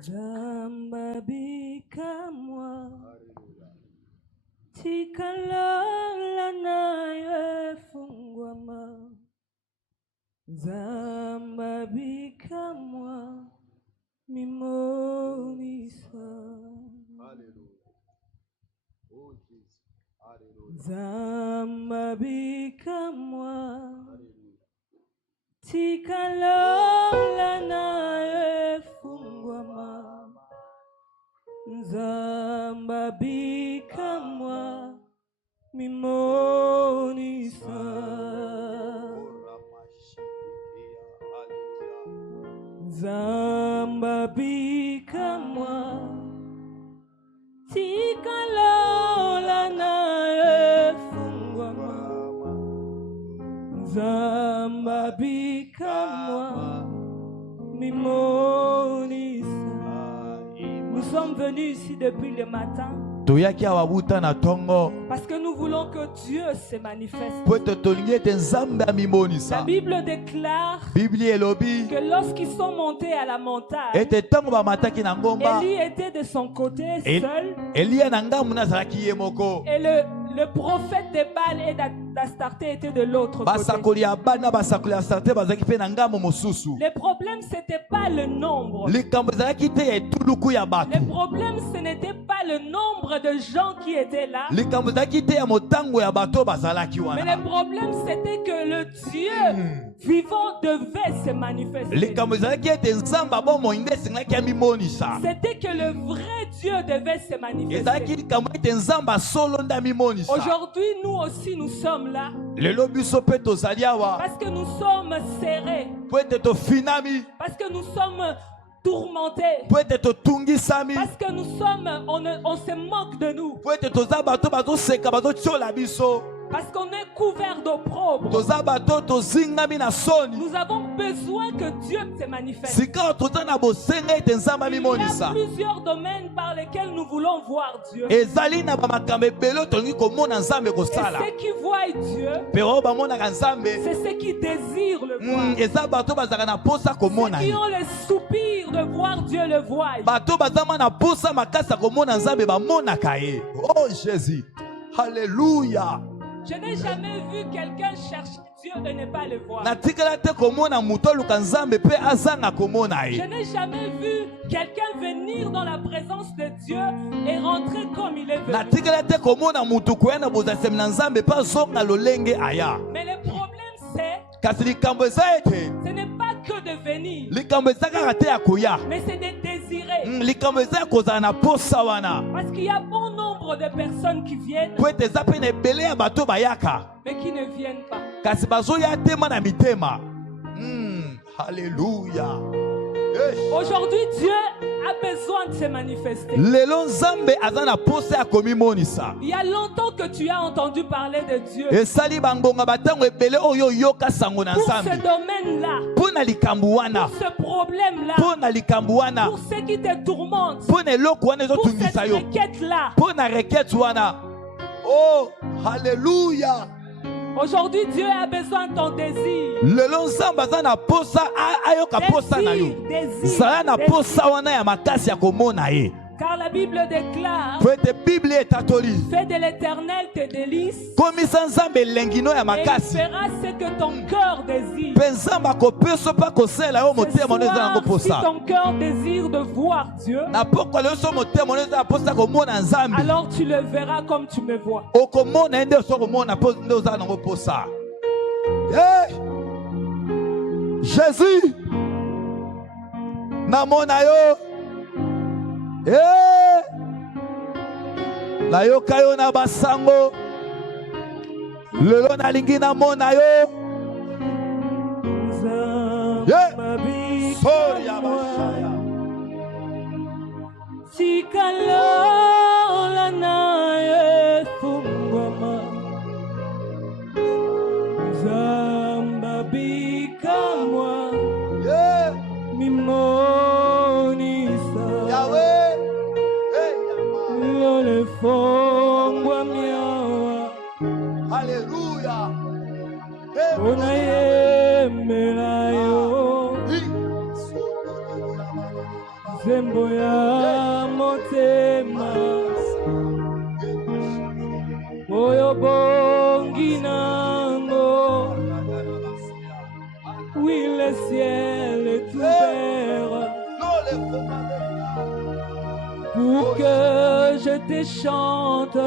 Zamba bikamwa tikalola naye fungwama. Zamba bikamwa mimonisa. Zamba bikamwa tikalola naye fungwama. Zamba bikamwa mimonisa. Zamba bikamwa tikalola naye fungwama. Zamba bikamwa mimonisa. Nous sommes venus ici depuis le matin parce que nous voulons que Dieu se manifeste. La Bible déclare que lorsqu'ils sont montés à la montagne, Élie était de son côté seul et le prophète de Baal et d'Astarté était de l'autre côté. Le problème, ce n'était pas le nombre. Le problème, ce n'était pas le nombre de gens qui étaient là. Mais le problème, c'était que le Dieu vivant devait se manifester. C'était que le vrai Dieu devait se manifester. Aujourd'hui, nous aussi, nous sommes là parce que nous sommes serrés, parce que nous sommes tourmentés, parce que nous sommes, on se moque de nous, parce qu'on est couvert d'opprobre. Nous avons besoin que Dieu se manifeste. Il y a plusieurs domaines par lesquels nous voulons voir Dieu. Et ceux qui voient Dieu, c'est ceux qui désirent le voir. Ceux qui ont le soupir de voir Dieu le voient. Oh Jésus, alléluia. Je n'ai jamais vu quelqu'un chercher Dieu et ne pas le voir. Je n'ai jamais vu quelqu'un venir dans la présence de Dieu et rentrer comme il est venu. Mais le problème c'est, ce n'est pas que de venir, mais c'est de désirer. Parce qu'il y a bon nombre de personnes qui viennent, mais qui ne viennent pas. Alléluia. Aujourd'hui, Dieu a besoin de se manifester. Il y a longtemps que tu as entendu parler de Dieu. Pour ce domaine-là, pour ce problème-là, pour ce qui te tourmente, pour cette requête-là. Oh, alléluia. Aujourd'hui, Dieu a besoin de ton désir. Car la Bible déclare, fais de l'Éternel tes délices, et il fera ce que ton cœur désire. Si ton cœur désire de voir Dieu, alors tu le verras comme tu me vois. Jésus, la yoka yo na basango lelo nalingi na mona yo soria bashaya tikalola naye fungwama. Zamba bikamwa mimonisa. Yahweh, le fongwa miawa. Alléluia. Onaye melayo. Zemba Semboya motema Oyo bongi nango. Oui, le ciel est ouvert pour que je te chante,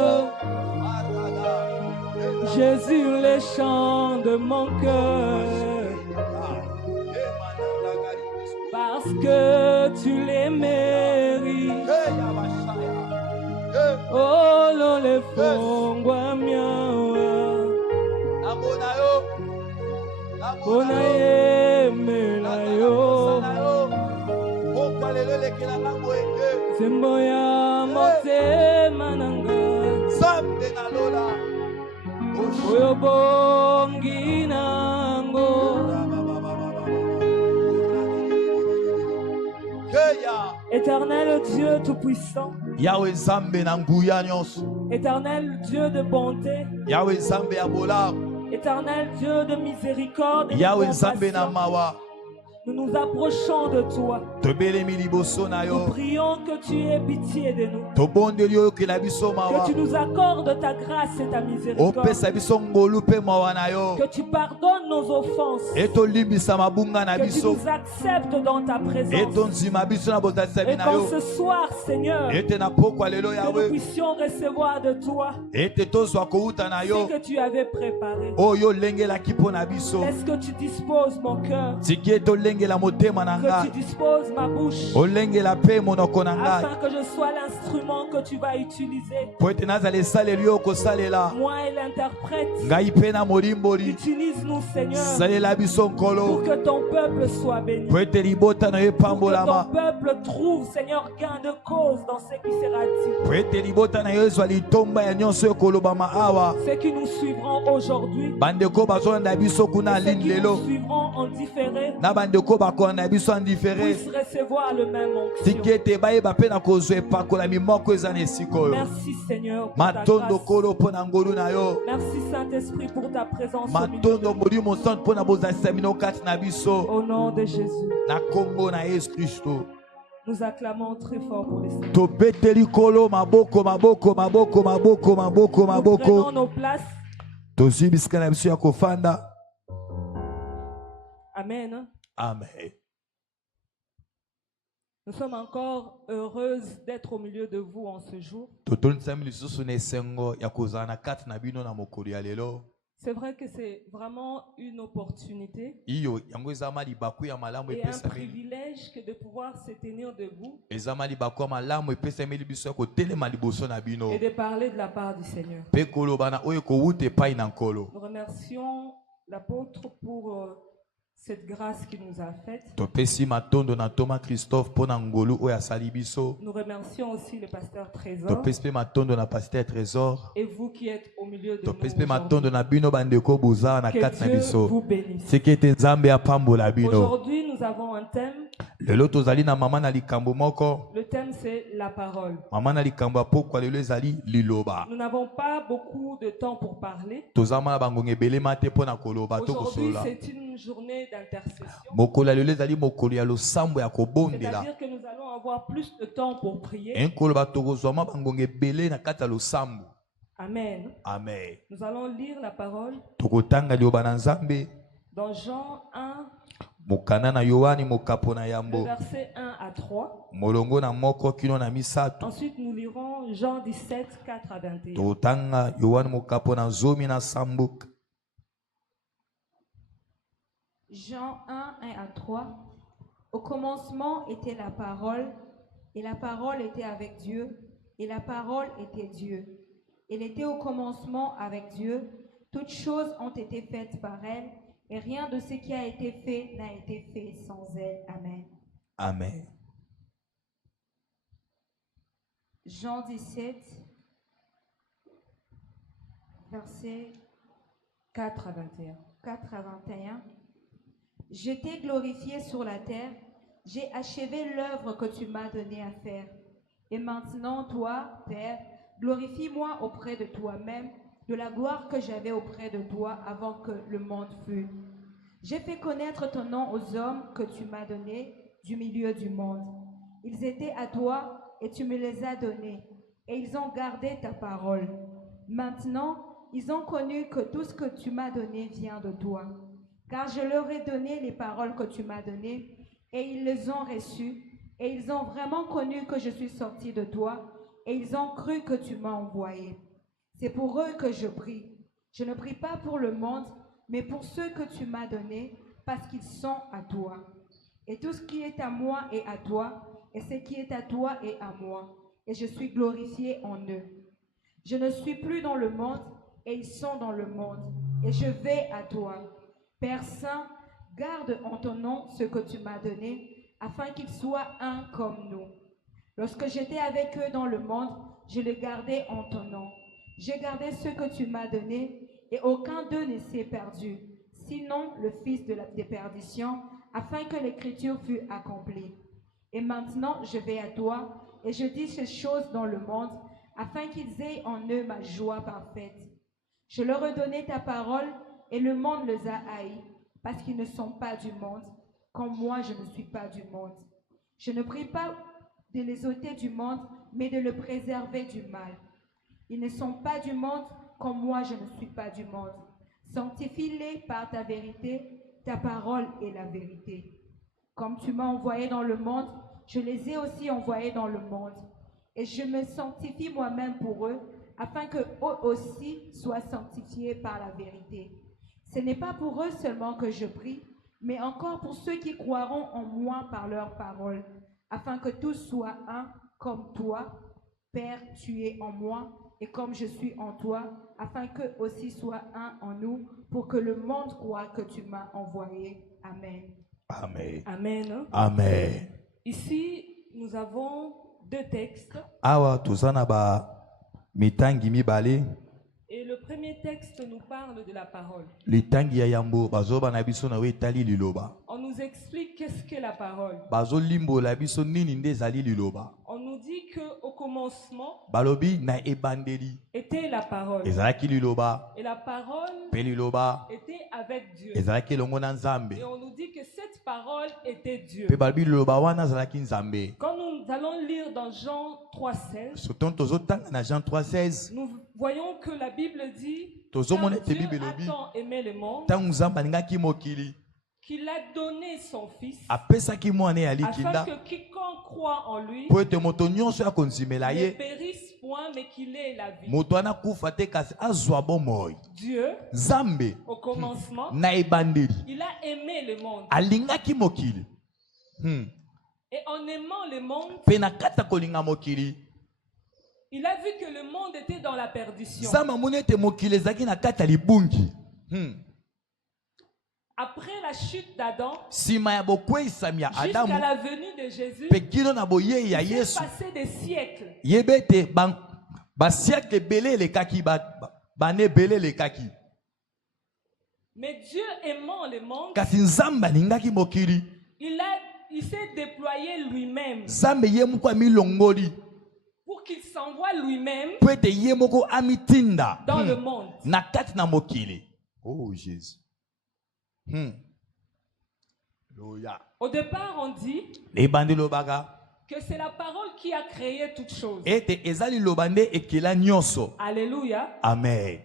Jésus, les chants de mon cœur, parce que tu les mérites. Oh, lo le fongwa miawa, ona ye melayo, semboya motema nanga, oyo bongi nango. Éternel Dieu Tout-Puissant, Yahweh Zambe na nguya nyonso. Éternel Dieu de bonté, Yahweh Zambe ya bola. Éternel Dieu de miséricorde et de Yahweh Zambe na compassion, mawa. nous nous approchons de toi. Tobelemi liboso na yo. Nous prions que tu aies pitié de nous, Tobondeli yo okela biso mawa. que tu nous accordes ta grâce et ta miséricorde, Opesa biso ngolu pe mawa na yo. que tu pardonnes nos offenses, Eto limbisa mabunga na que tu biso. nous acceptes dans ta présence, Eto nzima biso na bozalisa et bina qu'en yo. ce soir, Seigneur, Ete na pokwa lelo que nous Yahweh. puissions recevoir de toi Ete tozwa kouta na ce yo. que tu avais préparé. Oyo lengelaki mpo na biso. Est-ce que tu disposes mon cœur, Tiki eto lengela motema na que nga. tu disposes ma bouche, Olengela pe monoko na ngai. afin que je sois l'instrument que tu vas utiliser, Po ete nazala esaleli yo kosalela. moi et l'interprète. Ngai pe na molimboli. Utilise-nous, Seigneur, Salela biso pour nkolo. que ton peuple soit béni, Po ete libota na yo pour que ton epambolama. peuple trouve, Seigneur, gain de cause dans ce qui sera dit. Po ete libota na yo ezwa litomba ya nyonso ekolobama awa. Ceux qui nous suivront aujourd'hui, Bandeko bazolanda biso kuna et ceux lini qui lelo. nous suivront en différé, Na bandeko bakolanda biso en différé. puissent recevoir le même onction. Tiki ete bayeba pe na kozwa epakolami moko eza na esika oyo. Merci, Seigneur, pour ta Matondo grâce. kolo mpo na ngolu na yo. Merci, Saint-Esprit, pour ta présence au milieu de Matondo nous. molimo santo mpo na bozalisa bino kati na biso. Au nom de Jésus, Na kombo na Yesu Kristo. nous acclamons très fort pour les Seigneurs. Tobeteli kolo maboko maboko maboko maboko maboko Nous prenons maboko. nos places. Tozwi bisika na biso ya kofanda. Amen. Amen. Nous sommes encore heureuses d'être au milieu de vous en ce jour. Totonisami lisusu na esengo ya kozala na kati na bino na mokolo ya lelo. C'est vrai que c'est vraiment une opportunité Iyo yango ezama libaku ya malamu et un epesameli. privilège que de pouvoir se tenir debout Ezama libaku ya malamu epesameli biso ya kotelema liboso na bino. et de parler de la part du Seigneur. Pe koloba na oyo kowuta epai na nkolo. Nous remercions l'apôtre pour cette grâce qu'il nous a faite. Topesi matondo na Thomas Christophe pona ngolu oyo asali biso. Nous remercions aussi le pasteur Trésor Topesi pe matondo na pasteur Trésor. et vous qui êtes au milieu de nous Topesi pe aujourd'hui. matondo na bino bandeko bozala na Que kati na Dieu biso. vous bénisse. Seke ete Nzambe apambola bino. Aujourd'hui, nous avons un thème. Lelo tozali na mama na likambo moko. Le thème, c'est la parole. Mama na likambo apokwa lelo ezali liloba. Nous n'avons pas beaucoup de temps pour parler. Tozama na bangonga ebele mate pona koloba to Aujourd'hui, kosola. c'est une journée d'intercession. Mokolo ya lelo ezali mokolo ya losambo ya kobondela. C'est-à-dire que nous allons avoir plus de temps pour prier. Enkoloba tokozwama bangonga ebele na kati ya losambo. Amen. Amen. Nous allons lire la parole Tokotanga liloba na Nzambe. dans Jean 1, Mokana na Yohani mokapo na le yambo. verset 1 à 3. Molongo na moko kino na misato. Ensuite, nous lirons Jean 17, 4 à 21. Tokotanga Yohani mokapo na zomi na sambuka. Jean 1, 1 à 3. Au commencement était la parole, et la parole était avec Dieu, et la parole était Dieu. Elle était au commencement avec Dieu. Toutes choses ont été faites par elle, et rien de ce qui a été fait n'a été fait sans elle. Amen. Amen. Jean 17, verset 4 à 21. 4 à 21. Je t'ai glorifié sur la terre, j'ai achevé l'œuvre que tu m'as donnée à faire. Et maintenant, toi, Père, glorifie-moi auprès de toi-même de la gloire que j'avais auprès de toi avant que le monde fût. J'ai fait connaître ton nom aux hommes que tu m'as donnés du milieu du monde. Ils étaient à toi et tu me les as donnés, et ils ont gardé ta parole. Maintenant, ils ont connu que tout ce que tu m'as donné vient de toi, car je leur ai donné les paroles que tu m'as données, et ils les ont reçues, et ils ont vraiment connu que je suis sorti de toi, et ils ont cru que tu m'as envoyé. C'est pour eux que je prie. Je ne prie pas pour le monde, mais pour ceux que tu m'as donnés, parce qu'ils sont à toi. Et tout ce qui est à moi est à toi, et ce qui est à toi est à moi, et je suis glorifié en eux. Je ne suis plus dans le monde, et ils sont dans le monde, et je vais à toi. Père Saint, garde en ton nom ce que tu m'as donné, afin qu'ils soient un comme nous. Lorsque j'étais avec eux dans le monde, je les gardais en ton nom. J'ai gardé ce que tu m'as donné, et aucun d'eux ne s'est perdu, sinon le fils de la déperdition, afin que l'écriture fût accomplie. Et maintenant, je vais à toi, et je dis ces choses dans le monde, afin qu'ils aient en eux ma joie parfaite. Je leur ai donné ta parole, et le monde les a haïs, parce qu'ils ne sont pas du monde, comme moi je ne suis pas du monde. Je ne prie pas de les ôter du monde, mais de le préserver du mal. Ils ne sont pas du monde, comme moi je ne suis pas du monde. Sanctifie-les par ta vérité, ta parole est la vérité. Comme tu m'as envoyé dans le monde, je les ai aussi envoyés dans le monde. Et je me sanctifie moi-même pour eux, afin qu'eux aussi soient sanctifiés par la vérité. Ce n'est pas pour eux seulement que je prie, mais encore pour ceux qui croiront en moi par leur parole, afin que tous soient un, comme toi, Père, tu es en moi, et comme je suis en toi, afin qu'eux aussi soient un en nous, pour que le monde croie que tu m'as envoyé. Amen. Amen. Amen. Amen. Ici, nous avons deux textes. Awa tuzana ba mitangi mibale. Et le premier texte nous parle de la parole. Litangi ya yambo bazoba na biso na we tali liloba. On nous explique qu'est-ce qu'est la parole. Bazo limbo la biso nini nde zali liloba. On nous dit que au commencement Balobi na ebandeli était la parole. ezalaki liloba. Et la parole Pe liloba était avec Dieu. ezalaki longo na nzambe. Et on nous dit que cette parole était Dieu. Pe balobi liloba wana zalaki nzambe. Quand nous allons lire dans Jean 3,16, Soton tozotanga na Jean 3,16. nous voyons que la Bible dit Tozomona car te Dieu Bible a lobi. tant aimé le monde Tangu nzambe alingaki mokili. qu'il a donné son Fils Apesaki mwana ya afin likinda. que quiconque croit en lui Po ete moto nyonso ya konzimela ne ye. périsse point mais qu'il ait la vie. Moto ana kufa te kasi azwa bomoi. Dieu, Nzambe au commencement, na ebandeli il a aimé le monde. alingaki mokili. Et en aimant le monde, Pe na kata kolinga mokili. il a vu que le monde était dans la perdition. Nzambe amoni ete mokili ezalaki na kata libungi. Après la chute d'Adam, Sima ya bokweyisami ya jusqu'à Adamu. la venue de Jésus, Pe kino na boyei ya il s'est Yesu. passé des siècles. Yebe ete basiakle ebele elekaki bane ebele elekaki. Mais Dieu aimant le monde, Kasi Nzambe alingaki mokili. il s'est déployé lui-même Nzambe ye moko amilongoli. pour qu'il s'envoie lui-même Po ete ye moko amitinda dans le monde. na kati na mokili. Oh Jésus. Au départ, on dit Ebandi lobaka que c'est la parole qui a créé toutes choses. ete ezali lobande ekela nyonso. Alléluia. Amen.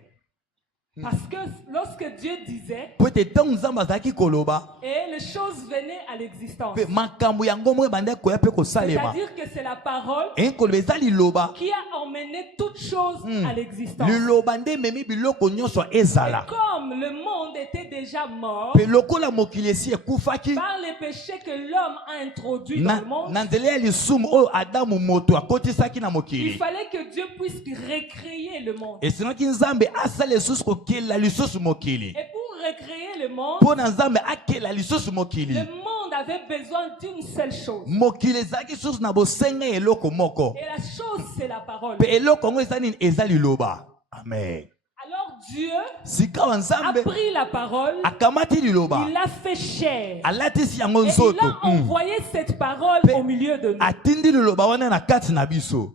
Parce que lorsque Dieu disait, Po ete tangu Nzambe azalaki koloba et les choses venaient à l'existence. pe makambo yango mo ebande koya pe kosalema. C'est-à-dire que c'est la parole Ekoloba ezali loba qui a emmené toutes choses à l'existence. lilobande memi biloko nyonso Et ezala. comme le monde était déjà mort Pe lokola mokili esi ekufaki par les péchés que l'homme a introduits dans le monde, na nzela ya lisumu oyo Adamu moto akotisaki na il mokili. fallait que Dieu puisse recréer le monde. Esengaki Nzambe asala lisusu kokela lisusu mokili. Et pour recréer le monde, Mpo na Nzambe akela lisusu mokili. le monde avait besoin d'une seule chose. Mokili ezalaki susu na bosenga eloko moko. Et la chose, c'est la parole. Pe eloko yango eza nini? Eza liloba. Amen. Alors Dieu Sika wa a Nzambe pris la parole, akamati liloba. il l'a fait chair. Alatisi yango Et il nzoto. a envoyé cette parole au milieu de nous. Atindi liloba wana na kati na biso.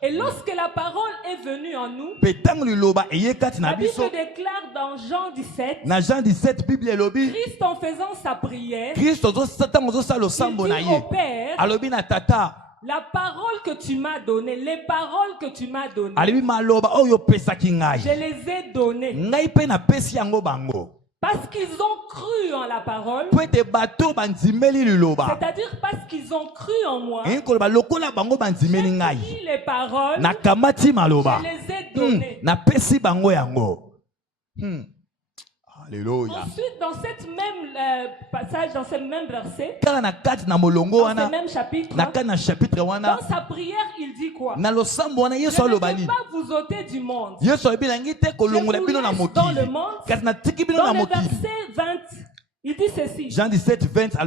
Et lorsque la parole est venue en nous, la Bible déclare dans Jean 17, Christ en faisant sa prière, il dit au Père, la parole que tu m'as donnée, les paroles que tu m'as données, je les ai données. Parce qu'ils ont cru en la parole, c'est-à-dire parce qu'ils ont cru en moi, j'ai pris les paroles, je les ai données. Ensuite, dans cette même passage, dans ce même verset, dans ce même chapitre, dans sa prière, il dit quoi? Je ne vais pas vous ôter du monde. Je vous laisse dans le monde. Dans le verset 20, il dit ceci. Jean 17, 20, ce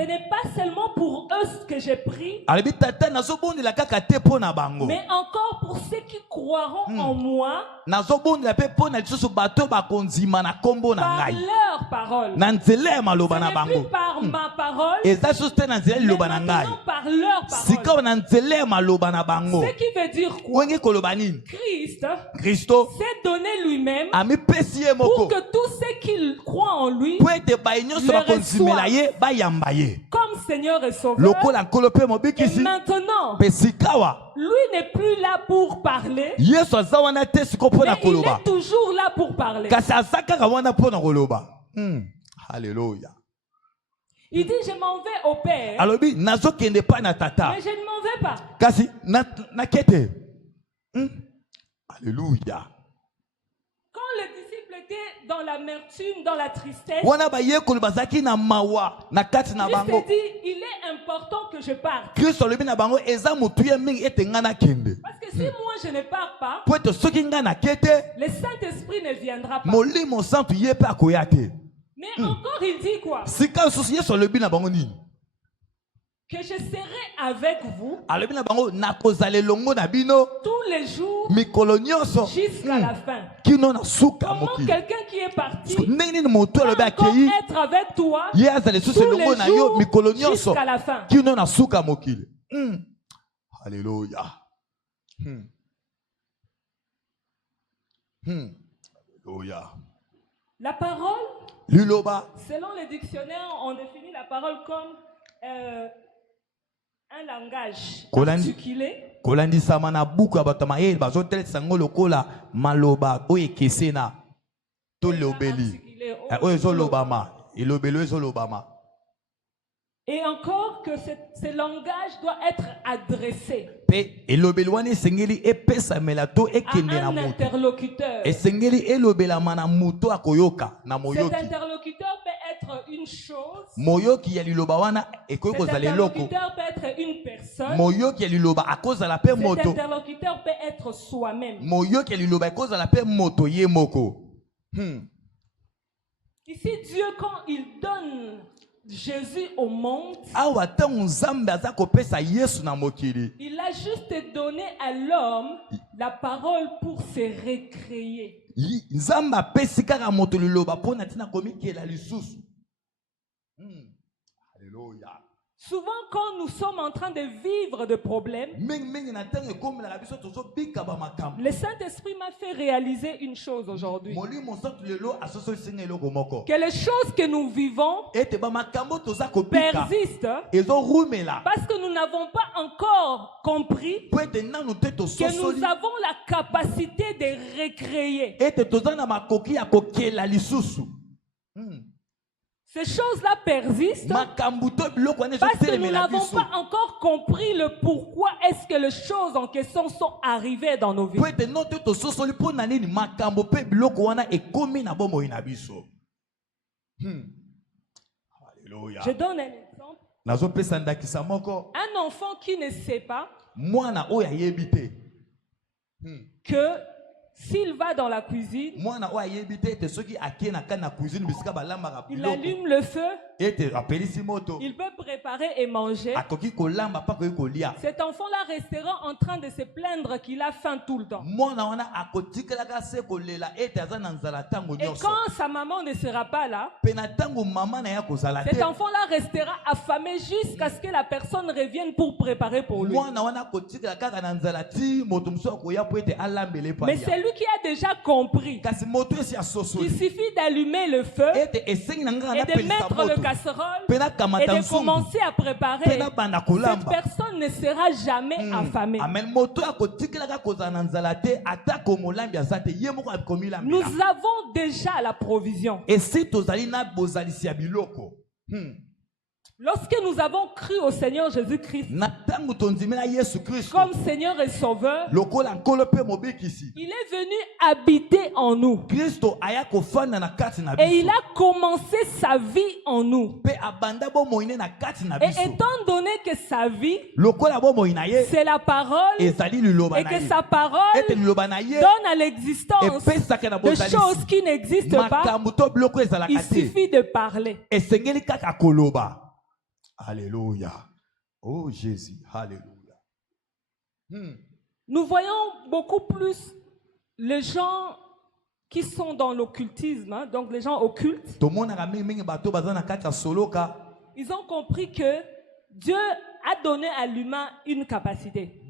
n'est pas seulement pour eux que j'ai pris, mais encore pour ceux qui croiront en moi par leur parole. Ce n'est plus par ma parole, mais maintenant par leur parole. Ce qui veut dire quoi? Christ s'est donné lui-même pour que tous ceux qui croient en lui le reçoivent comme Seigneur et Sauveur. Et maintenant, lui n'est plus là pour parler, mais il est toujours là pour parler. Alléluia. Il dit, je m'en vais au Père, mais je ne m'en vais pas. Alléluia. Quand le disciple était dans l'amertume, dans la tristesse, Christ dit, il est important que je parte. Parce que si moi je ne pars pas, le Saint-Esprit ne viendra pas. Mais encore il dit quoi? Que je serai avec vous tous les jours jusqu'à la fin. Comment quelqu'un qui est parti peut encore être avec toi tous les jours jusqu'à la fin? Alléluia. Alléluia. La parole, selon les dictionnaires, on définit la parole comme un langage articulé. Et encore que ce langage doit être adressé à un interlocuteur. Cet interlocuteur peut être une chose. Cet interlocuteur peut être une personne. Cet interlocuteur peut être soi-même. Ici, Dieu, quand il donne Jésus au monde, il a juste donné à l'homme la parole pour se récréer. Alléluia. Souvent, quand nous sommes en train de vivre de problèmes, le Saint-Esprit m'a fait réaliser une chose aujourd'hui. Que les choses que nous vivons persistent parce que nous n'avons pas encore compris que nous avons la capacité de récréer. Ces choses-là persistent parce que nous n'avons pas encore compris le pourquoi est-ce que les choses en question sont arrivées dans nos vies. Je donne un exemple. Un enfant qui ne sait pas que s'il va dans la cuisine, il allume le feu il peut préparer et manger. Cet enfant-là restera en train de se plaindre qu'il a faim tout le temps. Et quand sa maman ne sera pas là, cet enfant-là restera affamé jusqu'à ce que la personne revienne pour préparer pour lui. Mais c'est lui qui a déjà compris qu'il suffit d'allumer le feu et de mettre le casserole et de commencer à préparer. Cette personne ne sera jamais affamée. Nous avons déjà la provision. Lorsque nous avons cru au Seigneur Jésus-Christ comme Seigneur et Sauveur, il est venu habiter en nous. Et il a commencé sa vie en nous. Et étant donné que sa vie, c'est la parole, et que sa parole donne à l'existence des choses qui n'existent pas, il suffit de parler. Alléluia. Oh Jésus. Alléluia. Nous voyons beaucoup plus les gens qui sont dans l'occultisme, hein, donc les gens occultes. Ils ont compris que Dieu a donné à l'humain une capacité.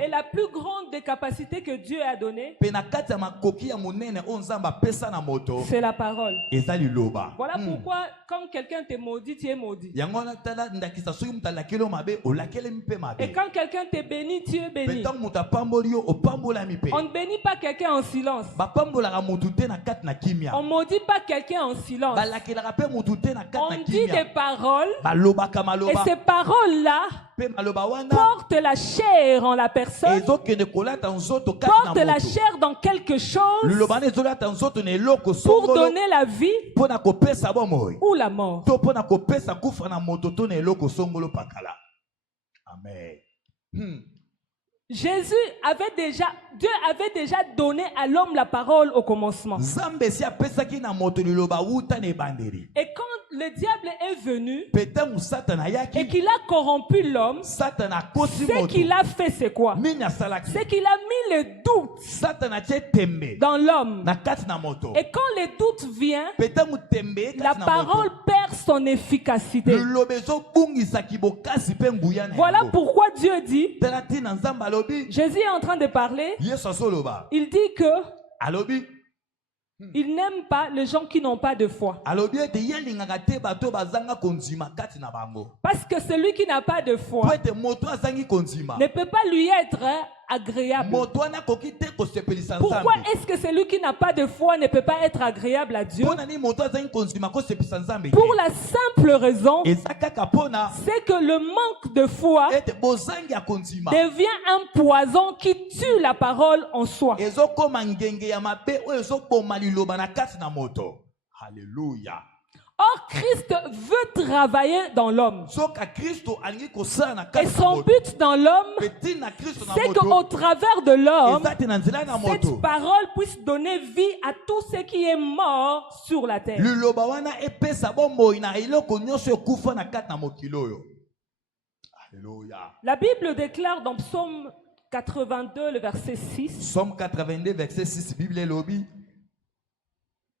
Et la plus grande des capacités que Dieu a données, c'est la parole. Voilà pourquoi quand quelqu'un te maudit, tu es maudit. Et quand quelqu'un te bénit, tu es béni. On ne bénit pas quelqu'un en silence. On ne maudit pas quelqu'un en silence. On dit des paroles et ces paroles-là portent la chair en la personne, portent la chair dans quelque chose pour donner la vie ou la mort. Amen. Dieu avait déjà donné à l'homme la parole au commencement. Et quand le diable est venu et qu'il a corrompu l'homme, ce qu'il a fait, c'est quoi? C'est qu'il a mis le doute dans l'homme. Et quand le doute vient, la parole perd son efficacité. Voilà pourquoi Dieu dit, Jésus est en train de parler, il dit que il n'aime pas les gens qui n'ont pas de foi. Parce que celui qui n'a pas de foi ne peut pas lui être agréable. Pourquoi est-ce que celui qui n'a pas de foi ne peut pas être agréable à Dieu? Pour la simple raison, c'est que le manque de foi devient un poison qui tue la parole en soi. Alléluia. Or, Christ veut travailler dans l'homme. Et son but dans l'homme, c'est qu'au travers de l'homme, cette parole puisse donner vie à tout ce qui est mort sur la terre. La Bible déclare dans Psaume 82, le verset 6. Psaume 82, verset 6, Bible lobby.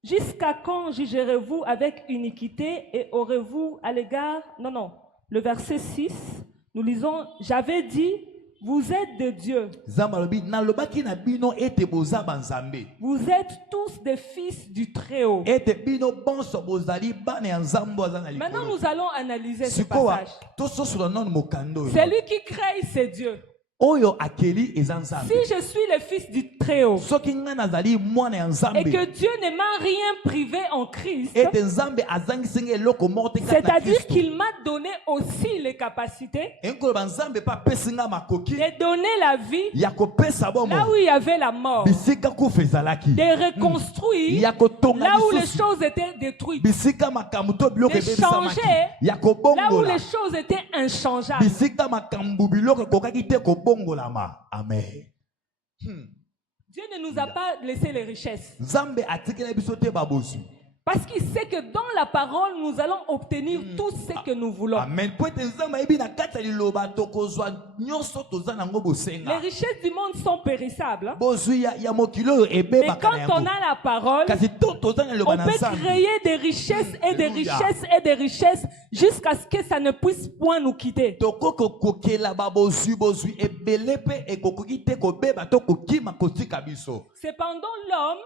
Jusqu'à quand jugerez-vous avec iniquité et aurez-vous à l'égard... Non. Le verset 6, nous lisons, j'avais dit, vous êtes de Dieu. Vous êtes tous des fils du Très-Haut. Maintenant, nous allons analyser ce passage. Celui qui crée, c'est Dieu. Si je suis le fils du Très-Haut et que Dieu ne m'a rien privé en Christ, c'est-à-dire qu'il m'a donné aussi les capacités de donner la vie là où il y avait la mort, de reconstruire là où les choses étaient détruites, de changer là où les choses étaient inchangeables. Amen. Dieu ne nous a pas laissé les richesses. Parce qu'il sait que dans la parole, nous allons obtenir tout ce que nous voulons. Amen. Les richesses du monde sont périssables. Mais quand on a la parole, on peut créer des richesses et des richesses et des richesses jusqu'à ce que ça ne puisse point nous quitter. Cependant, l'homme,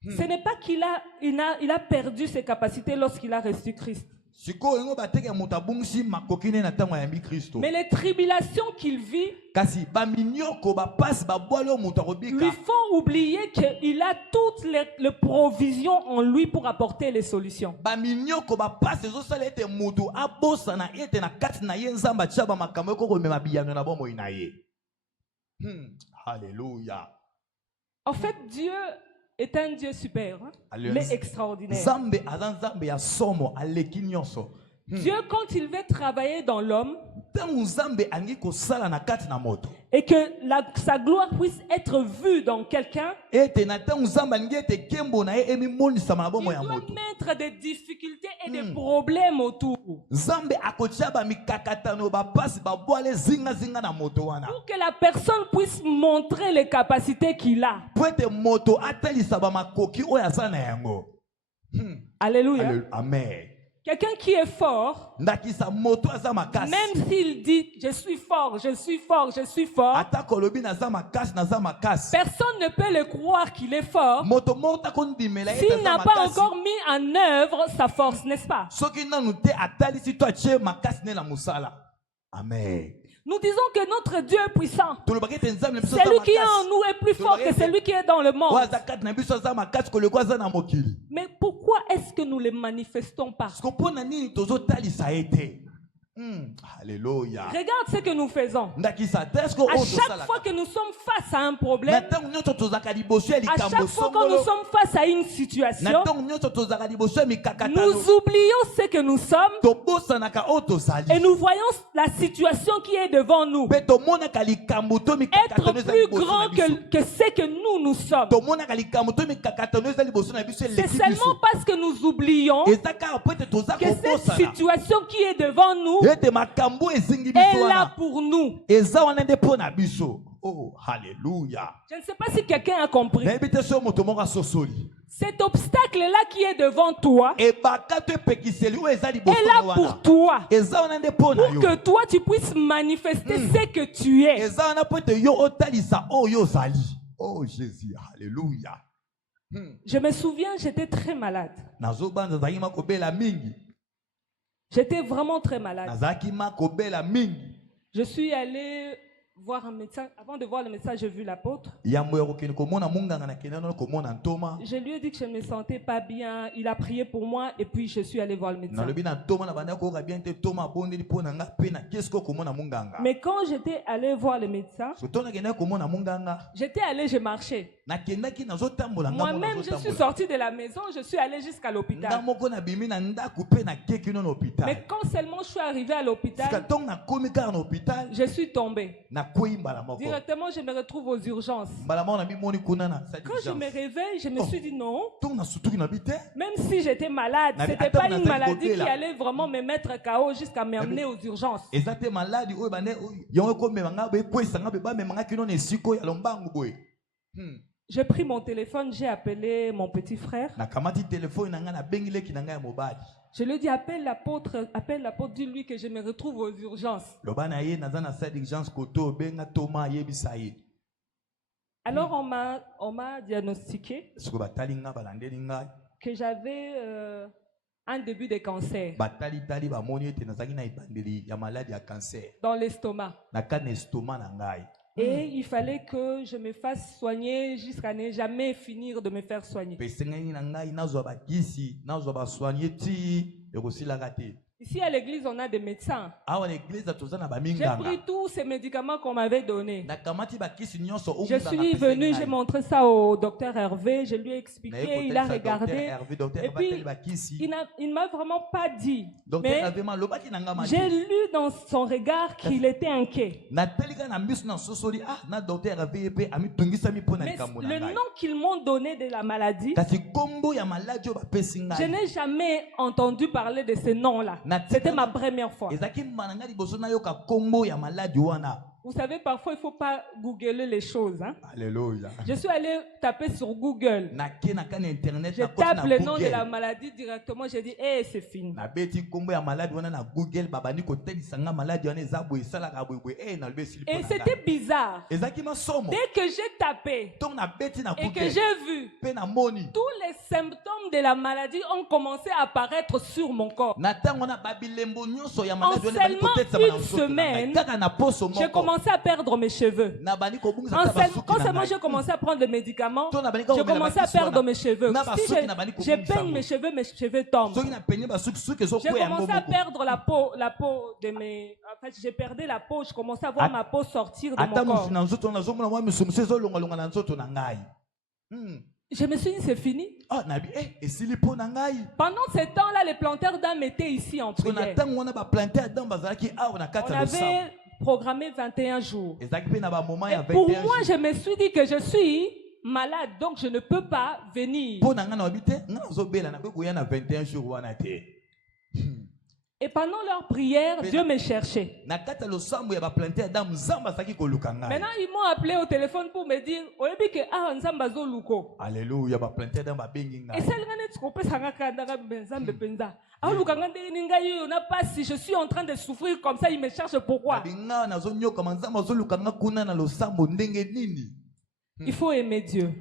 ce n'est pas qu'il a perdu ses capacités lorsqu'il a reçu Christ. Mais les tribulations qu'il vit lui font oublier qu'il a toutes les provisions en lui pour apporter les solutions. Alléluia. En fait, Dieu est un Dieu super, mais extraordinaire. Dieu, quand il veut travailler dans l'homme, et que sa gloire puisse être vue dans quelqu'un, il doit mettre des difficultés et des problèmes autour. Pour que la personne puisse montrer les capacités qu'il a. Alléluia. Amen. Quelqu'un qui est fort, même s'il dit je suis fort, je suis fort, je suis fort, personne ne peut le croire qu'il est fort s'il n'a pas encore mis en œuvre sa force, n'est-ce pas? Amen. Nous disons que notre Dieu est puissant. Celui qui est en nous est plus fort que celui qui est dans le monde. Mais pourquoi est-ce que nous ne les manifestons pas? Alléluia. Regarde ce que nous faisons. À chaque fois que nous sommes face à un problème, à chaque fois que nous sommes face à une situation, nous oublions ce que nous sommes et nous voyons la situation qui est devant nous être plus grand que ce que nous sommes. C'est seulement parce que nous oublions que cette situation qui est devant nous est là pour nous. Oh, alléluia. Je ne sais pas si quelqu'un a compris. Cet obstacle-là qui est devant toi est là pour toi. Pour que toi tu puisses manifester ce que tu es. Oh Jésus, alléluia. Je me souviens, j'étais très malade. J'étais vraiment très malade. Je suis allé voir un médecin. Avant de voir le médecin, j'ai vu l'apôtre. Je lui ai dit que je ne me sentais pas bien. Il a prié pour moi et puis je suis allé voir le médecin. Mais quand j'étais allé voir le médecin, j'étais allé, je marchais. Moi-même, je suis sorti de la maison, je suis allé jusqu'à l'hôpital. Mais quand seulement je suis arrivé à l'hôpital, je suis tombé. Directement, je me retrouve aux urgences. Quand je me réveille, je me suis dit non. Même si j'étais malade, ce n'était pas une maladie qui allait vraiment me mettre KO jusqu'à m'emmener aux urgences. J'ai pris mon téléphone, j'ai appelé mon petit frère. Je lui ai dit, appelle l'apôtre, dis-lui que je me retrouve aux urgences. Alors on m'a diagnostiqué que j'avais un début de cancer dans l'estomac. Et il fallait que je me fasse soigner jusqu'à ne jamais finir de me faire soigner. Ici à l'église, on a des médecins. J'ai pris tous ces médicaments qu'on m'avait donnés. Je suis venu, j'ai montré ça au docteur Hervé, je lui ai expliqué, il a regardé. Et puis, il ne m'a vraiment pas dit. Mais j'ai lu dans son regard qu'il était inquiet. Mais le nom qu'ils m'ont donné de la maladie, je n'ai jamais entendu parler de ce nom-là. C'était ma première fois. Vous savez, parfois, il ne faut pas googler les choses. Hein? Alléluia. Je suis allé taper sur Google. Je tape le nom de la maladie directement. J'ai dit, hey, c'est fini. Et c'était bizarre. Dès que j'ai tapé et que j'ai vu, tous les symptômes de la maladie ont commencé à apparaître sur mon corps. En seulement une semaine, j'ai commencé à perdre mes cheveux. Quand seulement j'ai commencé à prendre des médicaments, j'ai commencé à perdre mes cheveux. Si je peigne mes cheveux tombent. J'ai commencé à perdre la peau de mes... En fait, j'ai perdu la peau, je commençais à voir ma peau sortir de mon corps. Je me suis dit, c'est fini. Pendant ce temps-là, les planteurs d'âme étaient ici en prière. On avait programmé 21 jours. Et pour moi, je me suis dit que je suis malade, donc je ne peux pas venir. Et pendant leur prière, Dieu me cherchait. Maintenant, ils m'ont appelé au téléphone pour me dire Alléluia. Et si je suis en train de souffrir comme ça, ils me cherchent pourquoi? Il faut aimer Dieu.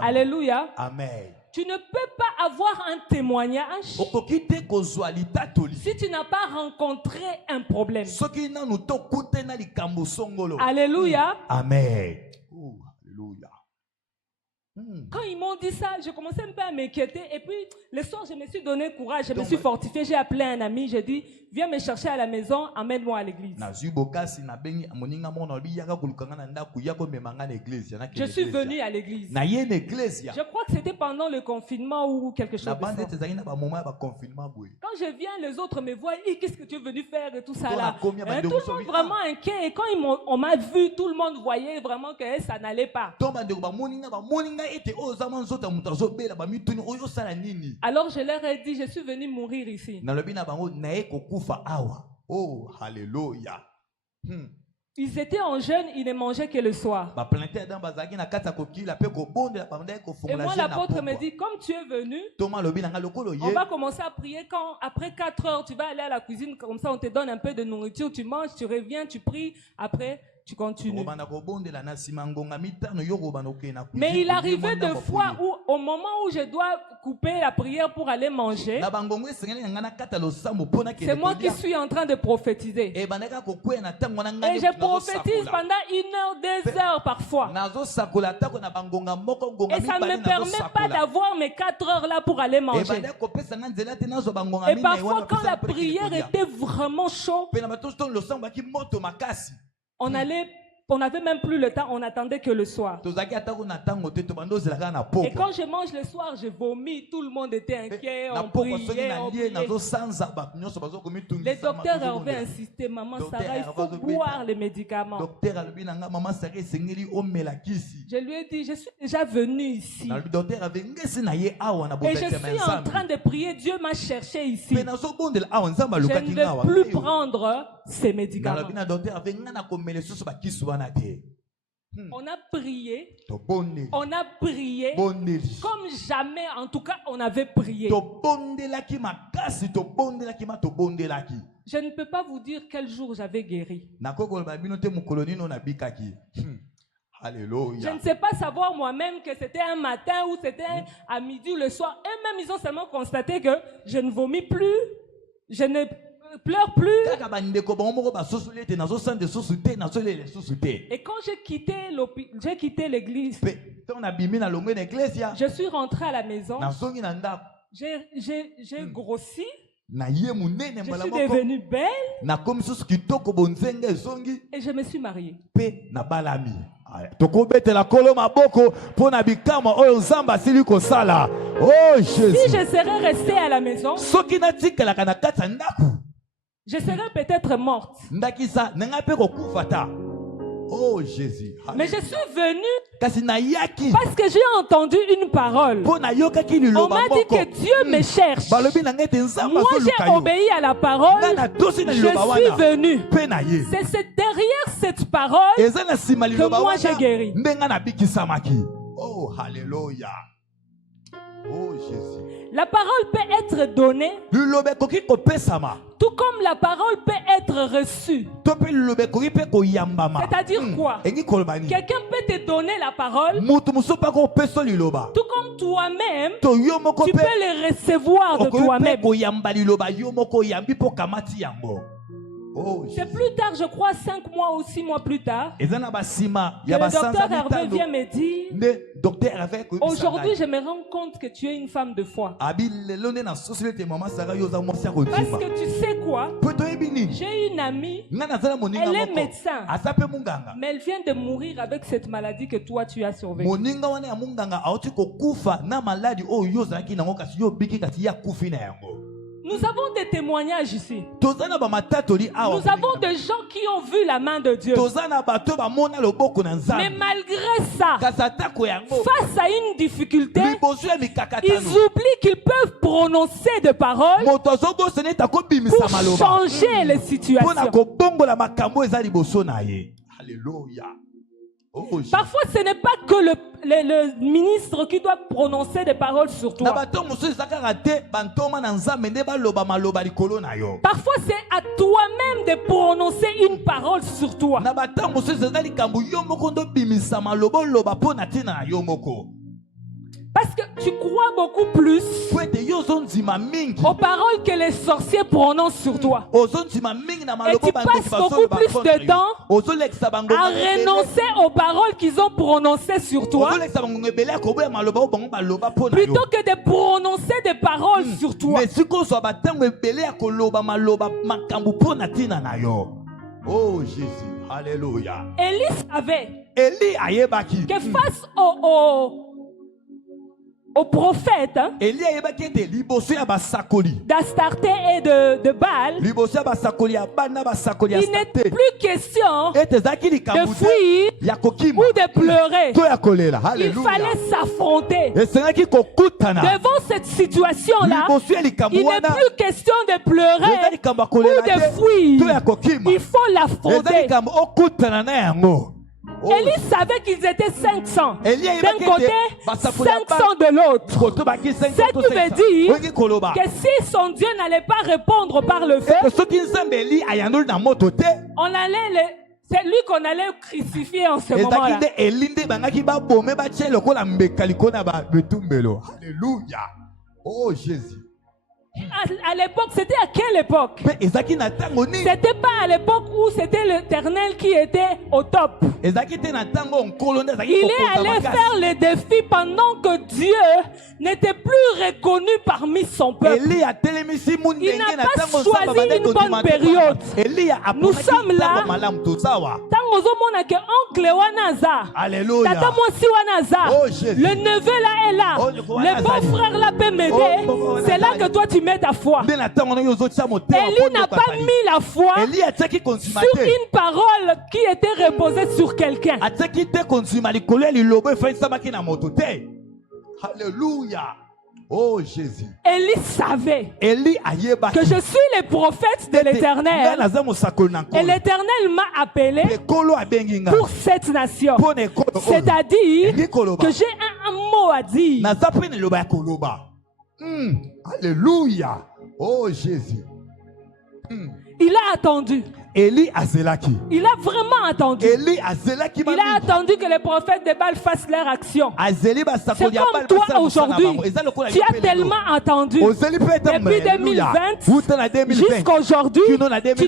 Alléluia. Amen. Tu ne peux pas avoir un témoignage si tu n'as pas rencontré un problème. Alléluia. Amen. Alléluia. Quand ils m'ont dit ça, je commençais un peu à m'inquiéter. Et puis, le soir, je me suis donné courage, je me suis fortifié. J'ai appelé un ami, j'ai dit, viens me chercher à la maison, amène-moi à l'église. Je suis venu à l'église. Je crois que c'était pendant le confinement ou quelque chose de ça. Quand je viens, les autres me voient, qu'est-ce que tu es venu faire et tout ça là. Tout le monde vraiment inquiet. Et quand on m'a vu, tout le monde voyait vraiment que ça n'allait pas. Alors je leur ai dit, je suis venu mourir ici. Oh, alléluia. Ils étaient en jeûne, ils ne mangeaient que le soir. Et moi, l'apôtre me dit, comme tu es venu, on va commencer à prier. Quand après 4 heures, tu vas aller à la cuisine, comme ça on te donne un peu de nourriture, tu manges, tu reviens, tu pries, après tu continues. Mais il arrivait des fois où, au moment où je dois couper la prière pour aller manger, c'est moi qui suis en train de prophétiser. Et je prophétise pendant 1 heure, 2 heures parfois. Et ça ne me permet pas d'avoir mes 4 heures là pour aller manger. Et parfois, quand la prière était vraiment chaude, on n'avait même plus le temps, on attendait que le soir. Et quand je mange le soir, je vomis, tout le monde était inquiet, on priait, on priait. Les docteurs avaient insisté, maman Sarah, il faut boire les médicaments. Je lui ai dit, je suis déjà venu ici. Et je suis en train de prier, Dieu m'a cherché ici. Je ne vais plus prendre ces médicaments. On a prié comme jamais, en tout cas on avait prié. Je ne peux pas vous dire quel jour j'avais guéri. Alléluia. Je ne sais pas savoir moi-même que c'était un matin ou c'était à midi ou le soir. Eux-mêmes, ils ont seulement constaté que je ne vomis plus, je ne pleure plus. Et quand j'ai quitté l'église, je suis rentré à la maison. J'ai grossi. Je suis devenue belle et je me suis mariée. Si je serais restée à la maison, je serais peut-être morte. Oh Jésus. Mais je suis venue parce que j'ai entendu une parole. On m'a dit que Dieu me cherche. Moi j'ai obéi à la parole. Je suis venue. C'est derrière cette parole que moi j'ai guéri. Oh Alléluia. Oh Jésus. La parole peut être donnée, tout comme la parole peut être reçue. C'est-à-dire quoi? Quelqu'un peut te donner la parole, tout comme toi-même, tu peux les recevoir de toi-même. Oh, c'est plus tard, je crois 5 mois ou 6 mois plus tard, que le docteur Hervé vient me dire, aujourd'hui je me rends compte que tu es une femme de foi. Parce que tu sais quoi? J'ai une amie, elle est médecin, mais elle vient de mourir avec cette maladie que toi tu as survécu. Nous avons des témoignages ici. Nous avons des gens qui ont vu la main de Dieu. Mais malgré ça, face à une difficulté, ils oublient qu'ils peuvent prononcer des paroles pour changer les situations. Alléluia. Parfois, ce n'est pas que le ministre qui doit prononcer des paroles sur toi. Parfois, c'est à toi-même de prononcer une parole sur toi. Parce que tu crois beaucoup plus aux paroles que les sorciers prononcent sur toi. Et tu passes beaucoup plus de temps à renoncer aux paroles qu'ils ont prononcées sur toi, plutôt que de prononcer des paroles sur toi. Oh Jésus, alléluia. Élie savait que face aux prophètes d'Astarté et de Baal, il n'était plus question de fuir ou de pleurer. Il fallait s'affronter. Devant cette situation-là, il n'est plus question de pleurer ou de fuir. Il faut l'affronter. Élie savait qu'ils étaient 500 d'un côté, 500 de l'autre. Ce qui veut dire que si son Dieu n'allait pas répondre par le feu, c'est lui qu'on allait crucifier en ce moment-là. Alléluia. Oh Jésus. À l'époque, c'était à quelle époque? C'était pas à l'époque où c'était l'Éternel qui était au top. Il est allé faire le défi pendant que Dieu n'était plus reconnu parmi son peuple. Il n'a pas choisi une bonne période. Nous sommes là. Le neveu là est là. Le beau-frère là peut m'aider. C'est là que toi tu mets ta foi. Élie n'a pas mis la foi sur une parole qui était reposée sur quelqu'un. Alléluia. Oh Jésus. Élie savait que je suis le prophète de l'Éternel. Et l'Éternel m'a appelé pour cette nation. C'est-à-dire que j'ai un mot à dire. Alléluia. Oh Jésus. Il a attendu. Élie azelaki. Il a vraiment attendu. Élie azelaki. Il a attendu que les prophètes de Baal fassent leur action. C'est comme toi aujourd'hui. Tu as tellement attendu. Depuis 2020 jusqu'à aujourd'hui, tu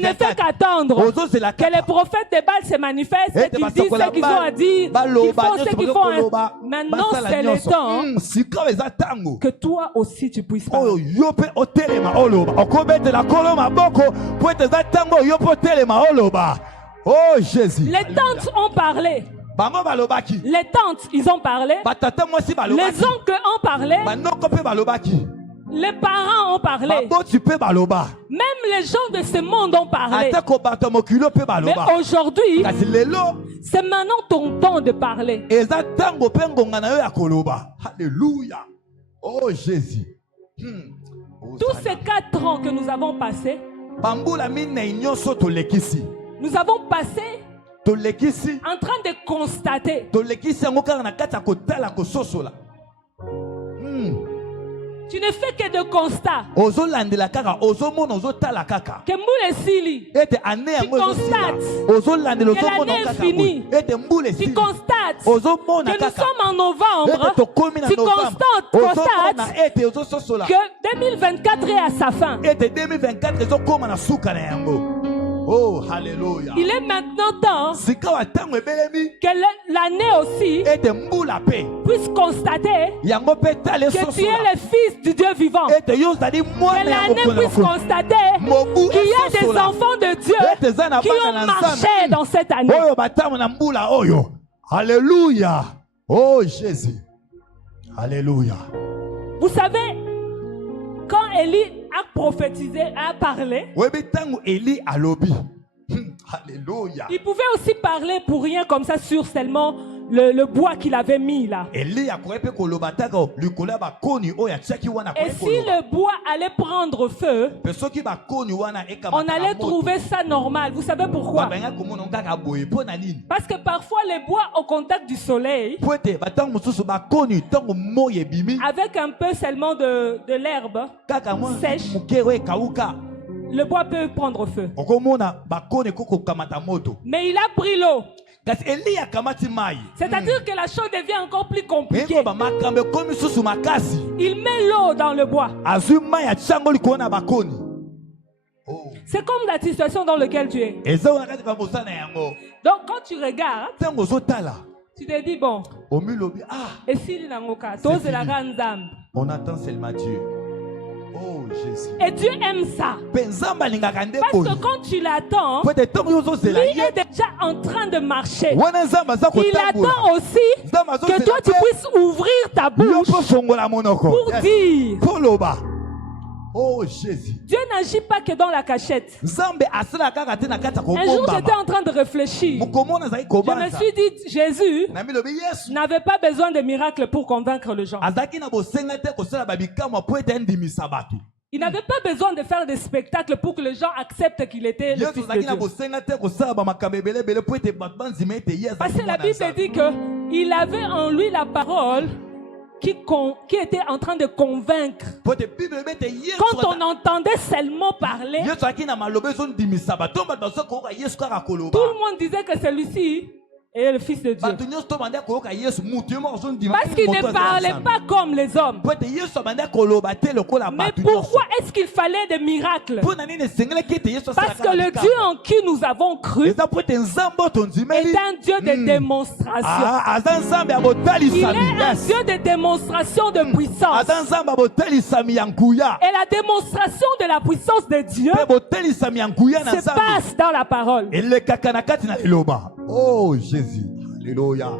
ne fais qu'attendre que les prophètes de Baal se manifestent et qu'ils disent ce qu'ils ont à dire, qu'ils font ce qu'ils font. Maintenant, c'est le temps que toi aussi tu puisses parler. Oh Jésus. Les tantes ont parlé. Les tantes, ils ont parlé. Les oncles ont parlé. Les parents ont parlé. Même les gens de ce monde ont parlé. Mais aujourd'hui, c'est maintenant ton temps de parler. Alléluia. Oh Jésus. Tous ces 4 ans que nous avons passés, nous avons passé en train de constater tu ne fais que de constat. Que Mboule Sili, tu constates que l'année est finie. Tu constates que nous sommes en novembre. Tu constates que 2024 est à sa fin. Oh, alléluia. Il est maintenant temps que l'année aussi puisse constater que tu es le Fils du Dieu vivant. Que l'année puisse constater qu'il y a des enfants de Dieu qui ont marché dans cette année. Alléluia. Oh Jésus. Alléluia. Vous savez, quand Élie a prophétisé, a parlé, Alléluia. Il pouvait aussi parler pour rien comme ça sur seulement le bois qu'il avait mis là. Et si le bois allait prendre feu, on allait trouver ça normal. Vous savez pourquoi? Parce que parfois les bois au contact du soleil, avec un peu seulement de l'herbe sèche, le bois peut prendre feu. Mais il a pris l'eau. C'est-à-dire que la chose devient encore plus compliquée. Il met l'eau dans le bois. C'est comme la situation dans laquelle tu es. Donc quand tu regardes, tu te dis bon, et s'il n'a pas la grande dame, on attend seulement Dieu. Oh, Jésus. Et Dieu aime ça. Parce que quand tu l'attends, lui est déjà en train de marcher. Il attend aussi que toi tu puisses ouvrir ta bouche pour dire. Oh Jésus. Dieu n'agit pas que dans la cachette. Un jour j'étais en train de réfléchir. Je me suis dit, Jésus n'avait pas besoin de miracles pour convaincre les gens. Il n'avait pas besoin de faire des spectacles pour que les gens acceptent qu'il était le Fils de Dieu. Parce que la Bible dit qu'il avait en lui la parole qui était en train de convaincre. Quand on entendait seulement parler, tout le monde disait que celui-ci est le Fils de Dieu. Parce qu'il ne parlait pas comme les hommes. Mais pourquoi est-ce qu'il fallait des miracles? Parce que le Dieu en qui nous avons cru est un Dieu de démonstration. Il est un Dieu de démonstration de puissance. Et la démonstration de la puissance de Dieu se passe dans la parole. Oh Jésus. Alléluia.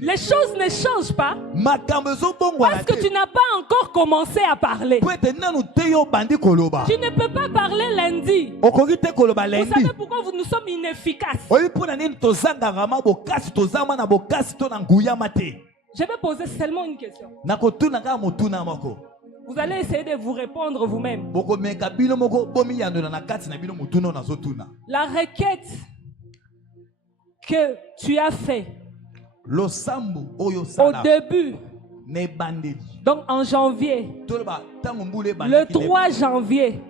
Les choses ne changent pas parce que tu n'as pas encore commencé à parler. Tu ne peux pas parler lundi. Vous savez pourquoi nous sommes inefficaces? Je vais poser seulement une question. Vous allez essayer de vous répondre vous-même. La requête que tu as fait au début, donc en janvier, le 3 janvier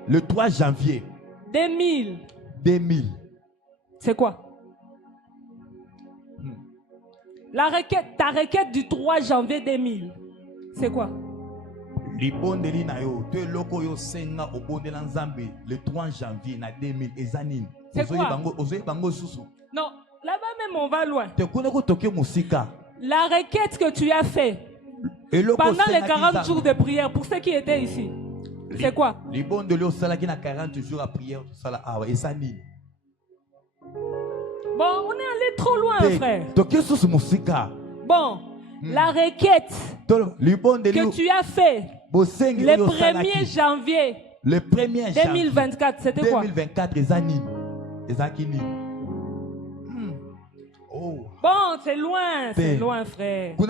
2022, 2000. C'est quoi? Ta requête du 3 janvier 2000. C'est quoi? Le 3 janvier 2000. C'est quoi? Non, là-bas même on va loin. La requête que tu as fait pendant les 40 jours de prière pour ceux qui étaient ici. C'est quoi? Bon, on est allé trop loin, frère. Bon, la requête que tu as fait le 1er janvier 2024, c'était quoi? 2024, Bon, c'est loin, frère. Bon,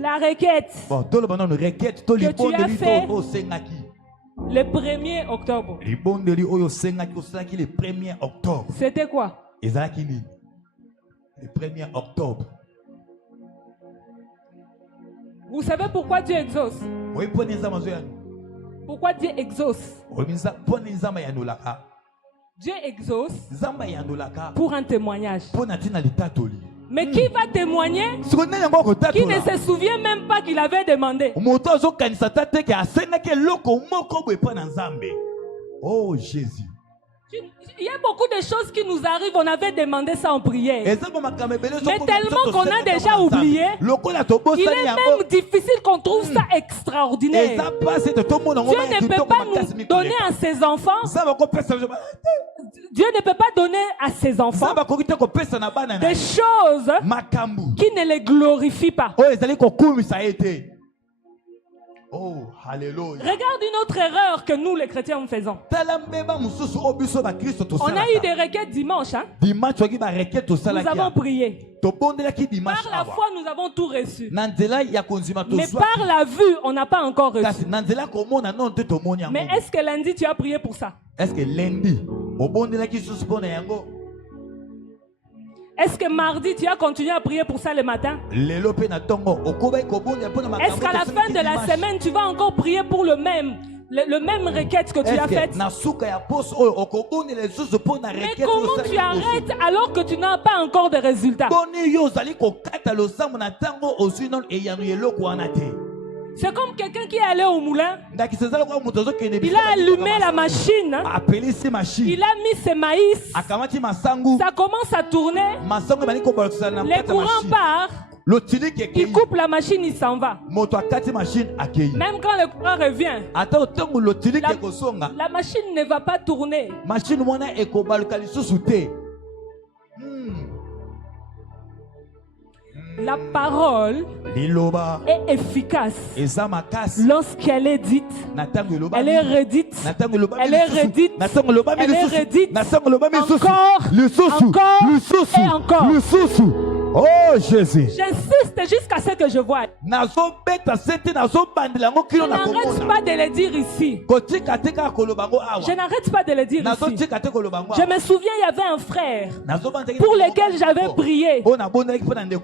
la requête que tu as fait le 1er octobre. C'était quoi? Le 1er octobre. Vous savez pourquoi Dieu exauce? Pourquoi Dieu exauce? Dieu exauce pour un témoignage. Mais qui va témoigner qui ne se souvient même pas qu'il avait demandé? Oh Jésus. Il y a beaucoup de choses qui nous arrivent, on avait demandé ça en prière. Mais tellement qu'on a déjà oublié, il est même difficile qu'on trouve ça extraordinaire. Dieu ne peut pas nous donner à ses enfants. Dieu ne peut pas donner à ses enfants des choses qui ne les glorifient pas. Oh, alléluia. Regarde une autre erreur que nous les chrétiens faisons. On a eu des requêtes dimanche. Hein? Nous avons prié. Par la foi, nous avons tout reçu. Mais par la vue, on n'a pas encore reçu. Mais est-ce que lundi, tu as prié pour ça? Est-ce que lundi, est-ce que mardi, tu as continué à prier pour ça le matin? Est-ce qu'à la fin de la semaine, tu vas encore prier pour le même requête que tu as faite? Mais comment tu arrêtes alors que tu n'as pas encore de résultats? C'est comme quelqu'un qui est allé au moulin. Il a allumé la machine. Il a mis ses maïs. Ça commence à tourner. Les courants partent. Il coupe la machine, il s'en va. Même quand le courant revient, la machine ne va pas tourner. La parole est efficace lorsqu'elle est dite, elle est redite, elle est redite, elle est redite, encore et encore. Oh Jésus. J'insiste jusqu'à ce que je vois. Je n'arrête pas de le dire ici. Je n'arrête pas de le dire ici. Je me souviens, il y avait un frère pour lequel j'avais prié.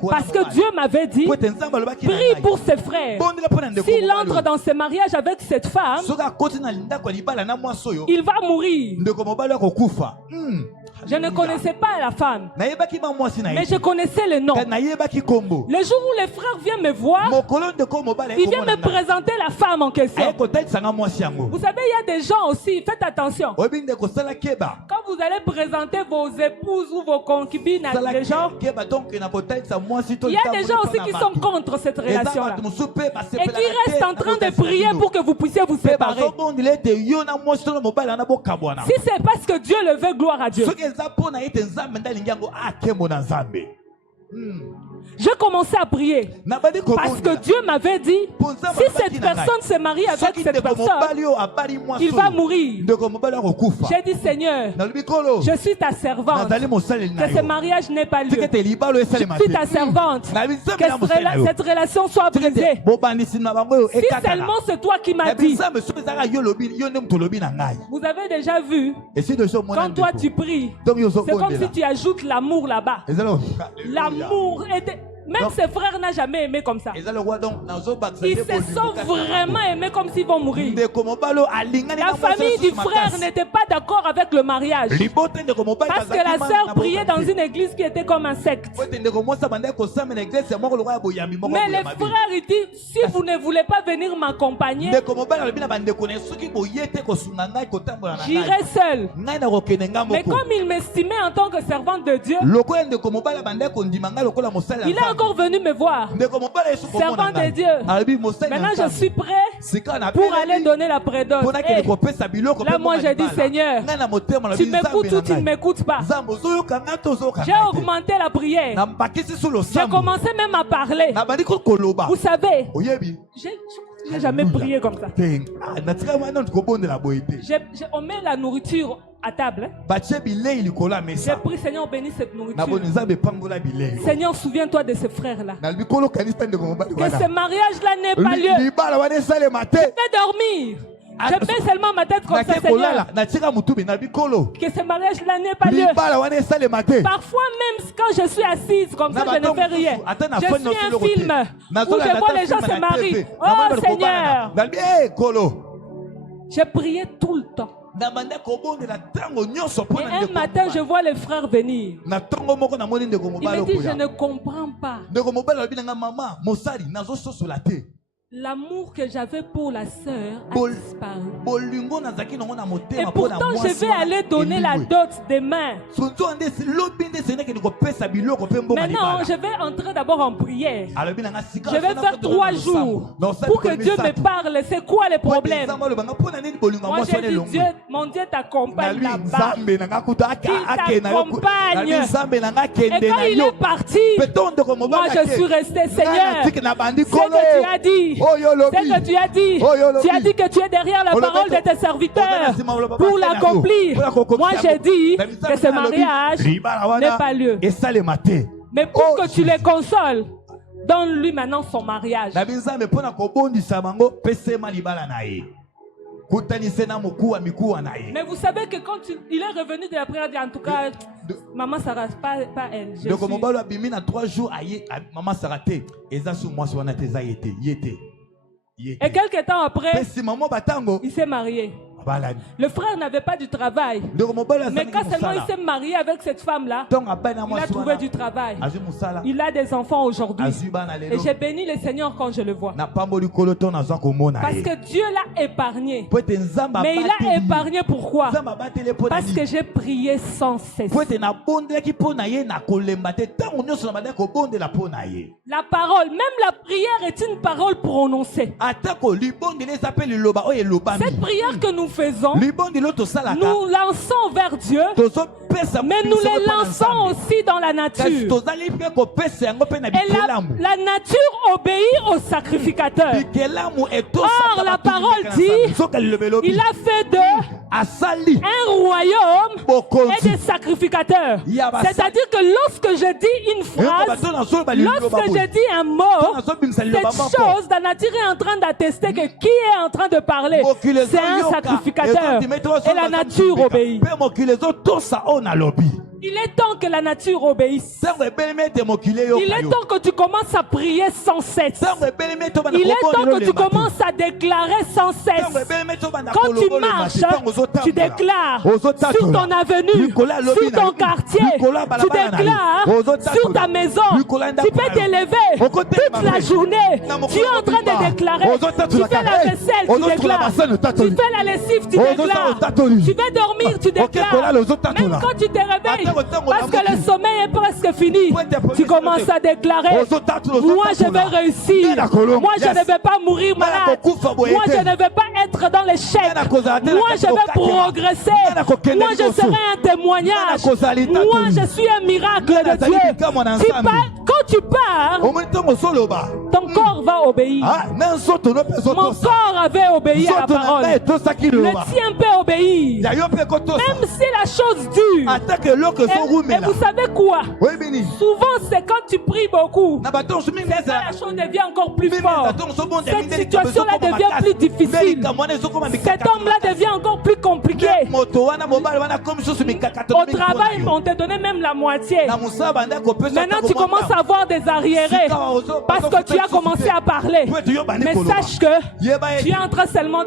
Parce que Dieu m'avait dit, prie pour ses frères. S'il entre dans ce mariage avec cette femme, il va mourir. Je ne connaissais pas la femme, mais je connaissais le nom. Le jour où les frères viennent me voir, ils viennent me présenter la femme en question. Vous savez, il y a des gens aussi, faites attention. Quand vous allez présenter vos épouses ou vos concubines à des gens, il y a des gens aussi qui sont contre cette relation-là et qui restent en train de prier pour que vous puissiez vous séparer. Si c'est parce que Dieu le veut, gloire à Dieu. Je commençais à prier parce que Dieu m'avait dit, si cette personne se marie avec cette personne, il va mourir. J'ai dit, Seigneur, je suis ta servante, que ce mariage n'ait pas lieu. Je suis ta servante, que cette relation soit brisée. Si seulement c'est toi qui m'as dit. Vous avez déjà vu, quand toi tu pries, c'est comme si tu ajoutes l'amour là-bas. L'amour était... Même ses frères n'ont jamais aimé comme ça. Ils se sont vraiment aimés comme s'ils vont mourir. La famille du frère n'était pas d'accord avec le mariage. Parce que la sœur priait dans une église qui était comme un secte. Mais les frères, ils disent, si vous ne voulez pas venir m'accompagner, j'irai seul. Mais comme il m'estimait en tant que servante de Dieu, il est encore venu me voir. Servant de Dieu. Maintenant je suis prêt pour aller donner la prédose. Là moi j'ai dit, Seigneur, tu m'écoutes ou tu ne m'écoutes pas. J'ai augmenté la prière. J'ai commencé même à parler. Vous savez, j'ai jamais prié comme ça. On met la nourriture à table. J'ai pris, Seigneur, bénis cette nourriture. Seigneur, souviens-toi de ce frère-là. Que ce mariage-là n'ait pas lieu. Je vais dormir. Je mets seulement ma tête comme ça, Seigneur. Que ce mariage-là n'ait pas lieu. Parfois même quand je suis assise comme ça, je ne fais rien. Je suis un film où je vois les gens se marient. Oh Seigneur. J'ai prié tout le temps. Et un matin, je vois les frères venir. Il me dit, je ne comprends pas. L'amour que j'avais pour la sœur a disparu. Et pourtant, je vais aller donner la dot demain. Maintenant, je vais entrer d'abord en prière. Je vais faire 3 jours pour que Dieu me parle. C'est quoi les problèmes? Moi, j'ai dit, Dieu, mon Dieu t'accompagne là-bas. Il t'accompagne. Et quand il est parti, moi, je suis resté, Seigneur, c'est que tu as dit. C'est que tu as dit. Tu as dit que tu es derrière la parole de tes serviteurs pour l'accomplir. Moi j'ai dit que ce mariage n'est pas lieu. Mais pour que tu les consoles, donne-lui maintenant son mariage. Mais vous savez que quand il est revenu de la prière, en tout cas, maman Sarah, pas elle. Et quelques temps après, il s'est marié. Le frère n'avait pas du travail. Mais quand seulement il s'est marié avec cette femme-là, il a trouvé du travail. Il a des enfants aujourd'hui. Et j'ai béni le Seigneur quand je le vois. Parce que Dieu l'a épargné. Mais il a épargné pourquoi? Parce que j'ai prié sans cesse. La parole, même la prière est une parole prononcée. Cette prière que nous faisons, nous lançons vers Dieu, mais nous les lançons aussi dans la nature. Et la nature obéit au sacrificateur. Or, la parole dit, il a fait d'eux un royaume et des sacrificateurs. C'est-à-dire que lorsque je dis une phrase, lorsque je dis un mot, cette chose, la nature est en train d'attester que qui est en train de parler, c'est un sacrificateur. Et la nature obéit. Il est temps que la nature obéisse. Il est temps que tu commences à prier sans cesse. Il est temps que tu commences à déclarer sans cesse. Quand tu marches, tu déclares sur ton avenue, sur ton quartier, tu déclares sur ta maison. Tu peux t'élever toute la journée. Tu es en train de déclarer. Tu fais la vaisselle, tu déclares. Tu fais la lessive, tu déclares. Tu vas dormir, tu déclares. Même quand tu te réveilles, parce que le sommeil est presque fini, tu commences à déclarer, moi je vais réussir, moi je ne vais pas mourir malade, moi je ne vais pas être dans l'échec, moi je vais progresser, moi je serai un témoignage, moi je suis un miracle de Dieu. Quand tu pars, ton corps va obéir. Mon corps avait obéi à la parole, le tien peut obéir, même si la chose dure. Mais vous savez quoi? Souvent c'est quand tu pries beaucoup, c'est quand la chose devient encore plus forte. Cette situation-là devient plus difficile. Cet homme-là devient encore plus compliqué. Au travail, on te donnait même la moitié. Maintenant, tu commences à avoir des arriérés parce que tu as commencé à parler. Mais sache que tu es en train seulement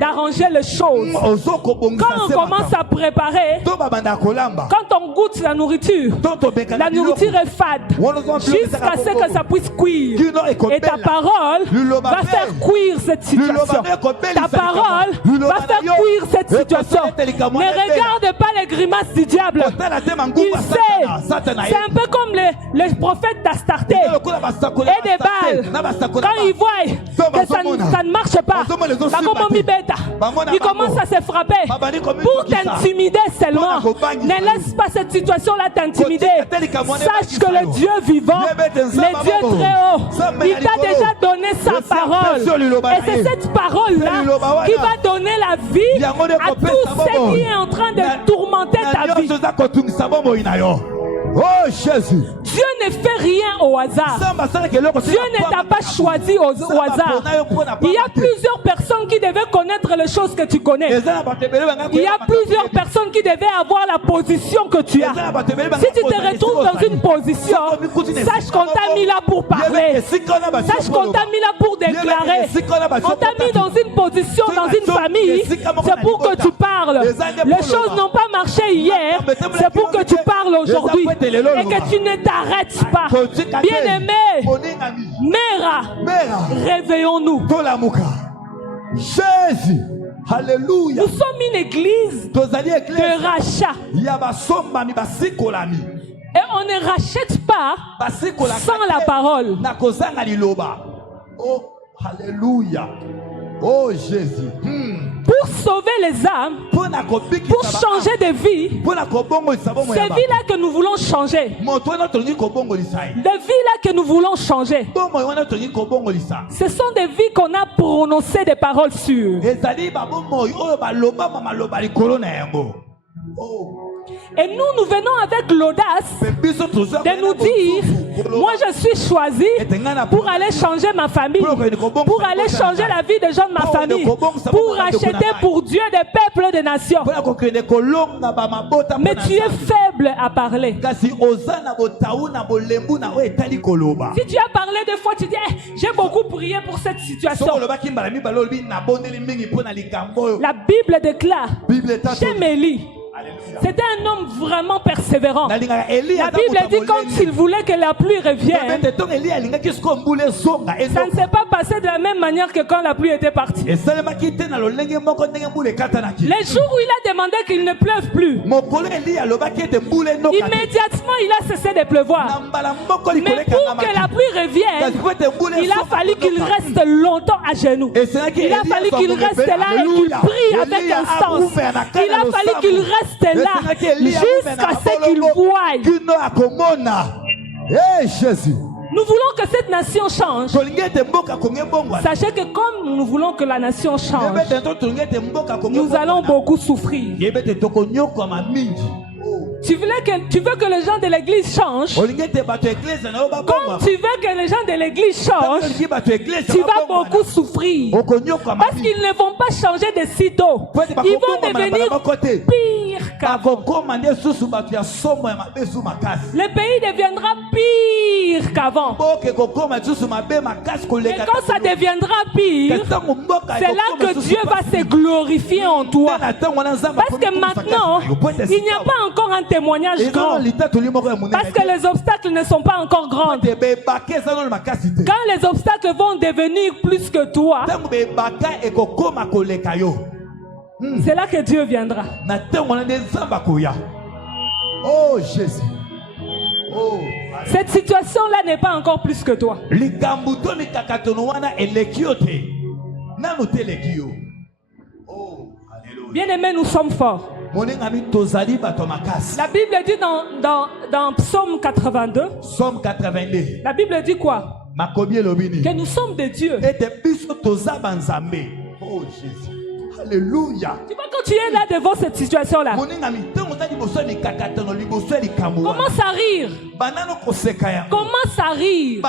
d'arranger les choses. Quand on commence à préparer, quand on goûte la nourriture est fade jusqu'à ce que ça puisse cuire. Et ta parole va faire cuire cette situation. Ta parole va faire cuire cette situation. Ne regarde pas les grimaces du diable. Il sait. C'est un peu comme les prophètes d'Astarté et des Baals. Quand ils voient que ça ne marche pas, il commence à se frapper pour t'intimider seulement. Ne laisse pas cette situation-là t'intimider. Sache que le Dieu vivant, le Dieu très haut, il t'a déjà donné sa parole. Et c'est cette parole-là qui va donner la vie à tout ce qui est en train de tourmenter ta vie. Oh Jésus. Dieu ne fait rien au hasard. Dieu ne t'a pas choisi au hasard. Il y a plusieurs personnes qui devaient connaître les choses que tu connais. Il y a plusieurs personnes qui devaient avoir la position que tu as. Si tu te retrouves dans une position, sache qu'on t'a mis là pour parler. Sache qu'on t'a mis là pour déclarer. On t'a mis dans une position, dans une famille. C'est pour que tu parles. Les choses n'ont pas marché hier. C'est pour que tu parles aujourd'hui. Et que tu ne t'arrêtes pas. Bien-aimé, Mera, réveillons-nous. Jésus, alléluia. Nous sommes une église de rachat. Et on ne rachète pas sans la parole. Oh, alléluia. Oh Jésus. Pour sauver les âmes, pour changer de vie, ces vies-là que nous voulons changer, les vies-là que nous voulons changer, ce sont des vies qu'on a prononcées des paroles sûres. Et nous venons avec l'audace de nous dire, moi je suis choisi pour aller changer ma famille, pour aller changer la vie des gens de ma famille, pour acheter pour Dieu des peuples, des nations. Mais tu es faible à parler. Si tu as parlé deux fois, tu dis, j'ai beaucoup prié pour cette situation. La Bible déclare, chez Mélie, c'était un homme vraiment persévérant. La Bible dit quand il voulait que la pluie revienne, ça ne s'est pas passé de la même manière que quand la pluie était partie. Les jours où il a demandé qu'il ne pleuve plus, immédiatement il a cessé de pleuvoir. Mais pour que la pluie revienne, il a fallu qu'il reste longtemps à genoux. Il a fallu qu'il reste là et qu'il prie avec instance. Il a fallu qu'il reste là jusqu'à ce qu'il voie. Nous voulons que cette nation change. Sachez que comme nous voulons que la nation change, nous allons beaucoup souffrir. Tu veux que les gens de l'église changent. Comme tu veux que les gens de l'église changent, tu vas beaucoup souffrir. Parce qu'ils ne vont pas changer de sitôt. Ils vont devenir pire qu'avant. Le pays deviendra pire qu'avant. Et quand ça deviendra pire, c'est là que Dieu va se glorifier en toi. Parce que maintenant, il n'y a pas encore un témoignage grand. Parce que les obstacles ne sont pas encore grands. Quand les obstacles vont devenir plus que toi, c'est là que Dieu viendra. Oh Jésus. Oh. Cette situation-là n'est pas encore plus que toi. Bien-aimés, nous sommes forts. La Bible dit dans Psaume 82. Psaume 82. La Bible dit quoi? Que nous sommes des dieux. Oh Jésus. Alléluia. Tu vois, quand tu es là devant cette situation-là, Commence à rire. Commence à rire.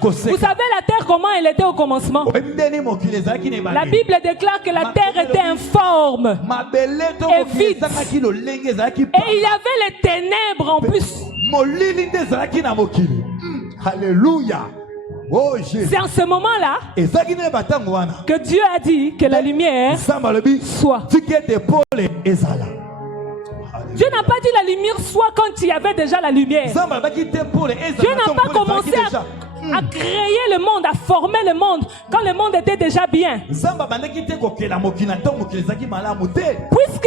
Vous savez la terre comment elle était au commencement? La Bible déclare que la terre était informe et vide. Et il y avait les ténèbres en plus. Alléluia. Oh, c'est en ce moment-là que Dieu a dit que la lumière soit. Dieu n'a pas dit la lumière soit quand il y avait déjà la lumière. Dieu n'a pas commencé à créer le monde, à former le monde quand le monde était déjà bien. Puisque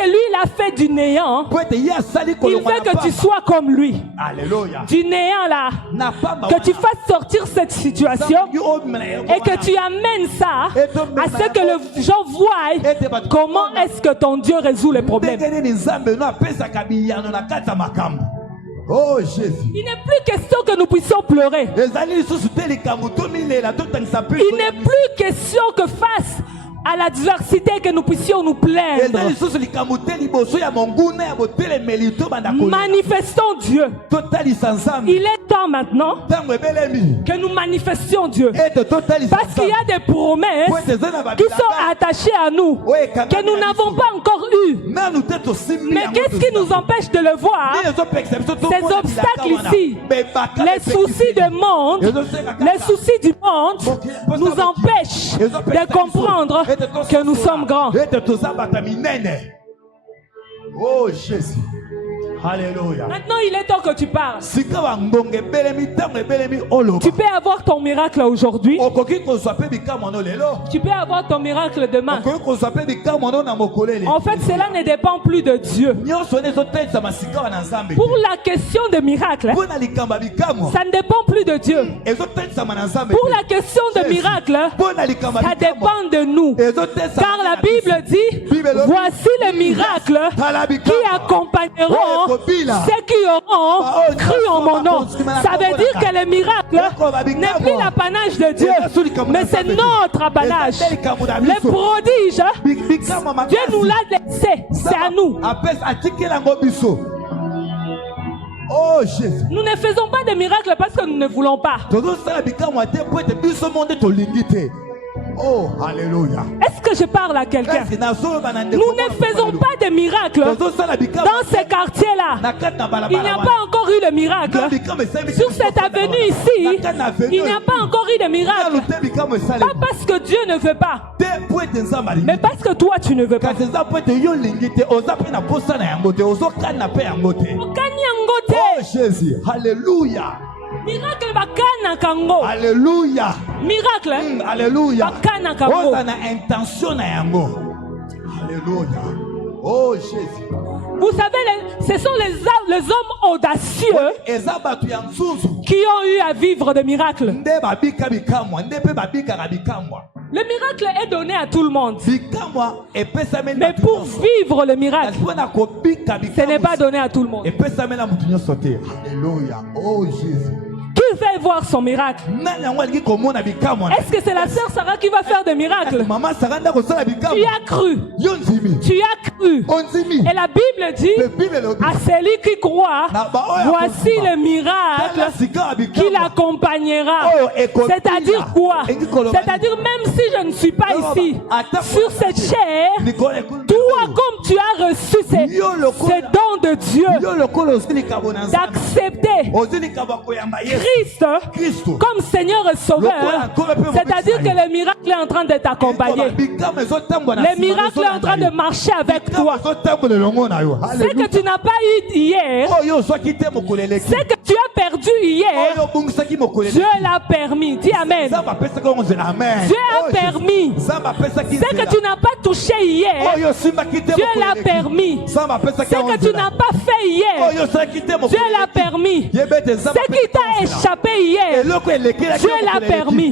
lui il a fait du néant, il veut que tu sois comme lui. Alléluia. Du néant là, que tu fasses sortir cette situation et que tu amènes ça à ce que les gens voient comment est-ce que ton Dieu résout les problèmes. Oh Jésus. Il n'est plus question que nous puissions pleurer. Il n'est plus question que face à l'adversité que nous puissions nous plaindre. Manifestons Dieu. Il est temps maintenant que nous manifestions Dieu. Parce qu'il y a des promesses qui sont attachées à nous, que nous n'avons pas encore eues. Mais qu'est-ce qui nous empêche de le voir? Ces obstacles ici, les soucis du monde, nous empêchent de comprendre que nous sommes grands. Oh Jésus. Alléluia. Maintenant, il est temps que tu parles. Tu peux avoir ton miracle aujourd'hui. Tu peux avoir ton miracle demain. En fait, cela ne dépend plus de Dieu. Pour la question de miracle, ça ne dépend plus de Dieu. Pour la question de miracle, ça dépend de nous. Car la Bible dit, voici les miracles qui accompagneront ceux qui auront cru en mon nom. Ça veut dire que le miracle n'est plus l'apanage de Dieu, mais c'est notre apanage. Les prodiges, Dieu nous l'a laissé, c'est à nous. Oh Jésus. Nous ne faisons pas de miracles parce que nous ne voulons pas. Oh, alléluia. Est-ce que je parle à quelqu'un? Nous ne faisons pas de miracles dans ces quartiers-là. Il n'y a pas encore eu de miracle. Sur cette avenue ici, il n'y a pas encore eu de miracle. Pas parce que Dieu ne veut pas, mais parce que toi tu ne veux pas. Oh Jésus, alléluia. Miracle bakana kango. Alléluia. Miracle. Alléluia. Bakana kango. On a intention na yango. Alléluia. Oh Jésus. Vous savez, ce sont les hommes audacieux qui ont eu à vivre des miracles. Le miracle est donné à tout le monde. Mais pour vivre le miracle, ce n'est pas donné à tout le monde. Alléluia. Oh Jésus. Qui veut voir son miracle? Est-ce que c'est la sœur Sarah qui va faire des miracles? Tu as cru. Tu as cru. Et la Bible dit à celui qui croit, voici le miracle qui l'accompagnera. C'est-à-dire quoi? C'est-à-dire même si je ne suis pas ici, sur cette chair, toi comme tu as reçu ces dons de Dieu, d'accepter Christ comme Seigneur et Sauveur, c'est-à-dire que le miracle est en train de t'accompagner. Le miracle est en train de marcher avec toi. Ce que tu n'as pas eu hier, ce que tu as perdu hier, Dieu l'a permis. Dis Amen. Dieu a permis. Ce que tu n'as pas touché hier, Dieu l'a permis. Ce que tu n'as pas fait hier, Dieu l'a permis. Ce qui t'a échappé hier, Dieu l'a permis.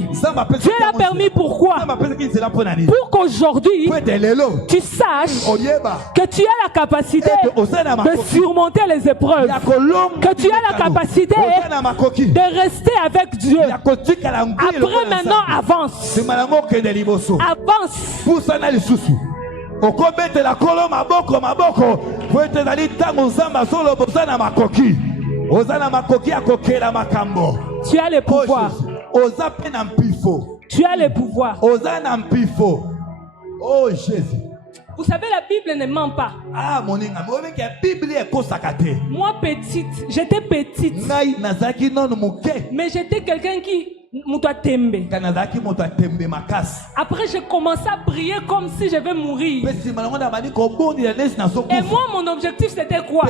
Dieu l'a permis pourquoi? Pour qu'aujourd'hui tu saches que tu as la capacité de surmonter les épreuves, que tu as la capacité de rester avec Dieu. Après maintenant avance. Avance. okobetela kolo maboko maboko po ete ezali ntango nzambe azoloba oza na makoki oza na makoki akokela makambo. Tu as le pouvoir. Oza pe na mpifo. Tu as le pouvoir. Oza na mpifo. Oh Jésus. Vous savez, la Bible ne ment pas. Ah mon inga, moi que la Bible est consacrée. Moi petite, j'étais petite. Mais j'étais quelqu'un qui après, j'ai commencé à prier comme si je vais mourir. Et moi, mon objectif, c'était quoi?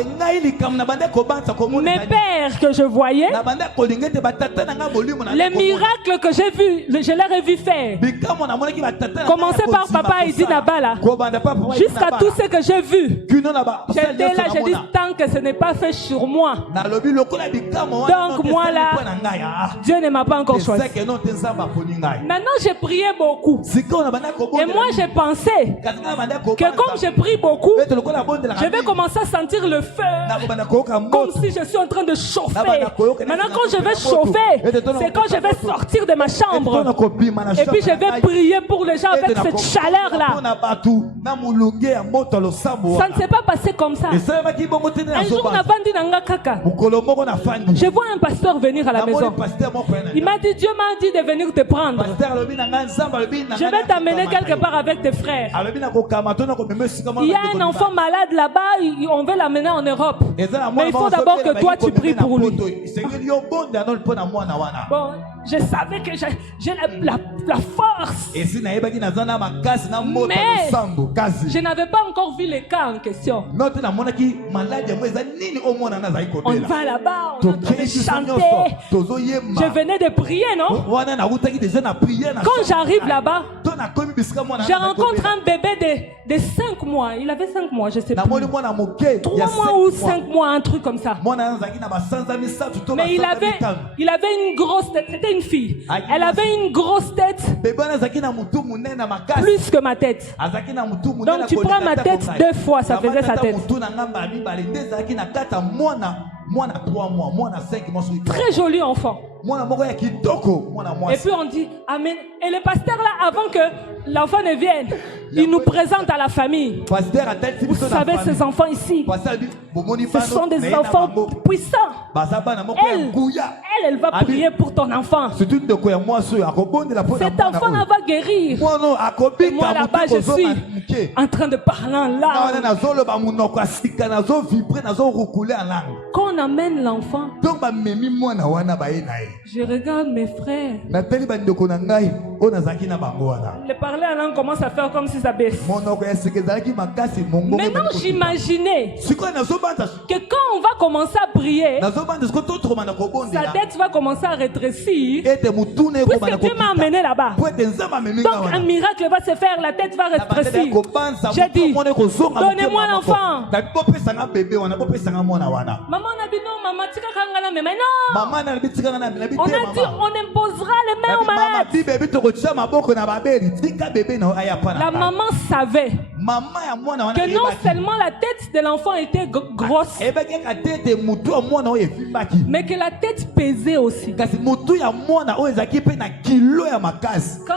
Mes pères que je voyais, les miracles que j'ai vus, je leur ai vu faire. Commencer par Papa Idi Nabala, jusqu'à tout ce que j'ai vu. J'étais là, j'ai dit, tant que ce n'est pas fait sur moi. Donc moi là, Dieu ne m'a pas encore choisi. Maintenant j'ai prié beaucoup. Et moi j'ai pensé que comme j'ai prié beaucoup, je vais commencer à sentir le feu comme si je suis en train de chauffer. Maintenant quand je vais chauffer, c'est quand je vais sortir de ma chambre. Et puis je vais prier pour les gens avec cette chaleur là. Ça ne s'est pas passé comme ça. Un jour je vois un pasteur venir à la maison. Il m'a dit, Dieu m'a dit de venir te prendre. Je vais t'amener quelque part avec tes frères. Il y a un enfant malade là-bas, on veut l'amener en Europe. Mais il faut d'abord que toi tu pries pour lui. Bon, je savais que j'ai la force. Mais je n'avais pas encore vu les cas en question. On va là-bas, on entend chanter. Je venais de prier, non? Quand j'arrive là-bas, je rencontre un bébé de 5 mois. Il avait 5 mois, je sais pas. 3 mois ou 5 mois, un truc comme ça. Mais il avait une grosse tête. C'était une fille. Elle avait une grosse tête. Plus que ma tête. Donc tu prends ma tête 2 fois, ça faisait sa tête. Très joli enfant. Et puis on dit Amen. Et le pasteur là, avant que l'enfant ne vienne, il nous présente à la famille. Vous savez, ces enfants ici, ce sont des enfants puissants. Elle va prier pour ton enfant. Cet enfant va guérir. Et moi là-bas, je suis en train de parler en langue. Quand on amène l'enfant, je regarde mes frères. Le parler en langue commence à faire comme si ça baisse. Maintenant, j'imaginais que quand on va commencer à prier, sa tête va commencer à rétrécir. Puisque Dieu m'a amené là-bas. Donc un miracle va se faire, la tête va rétrécir. J'ai dit, donnez-moi l'enfant. Maman a dit non, maman, mais non. On a dit, on imposera les mains aux malades. La maman savait que non seulement la tête de l'enfant était grosse, mais que la tête pesait aussi. Quand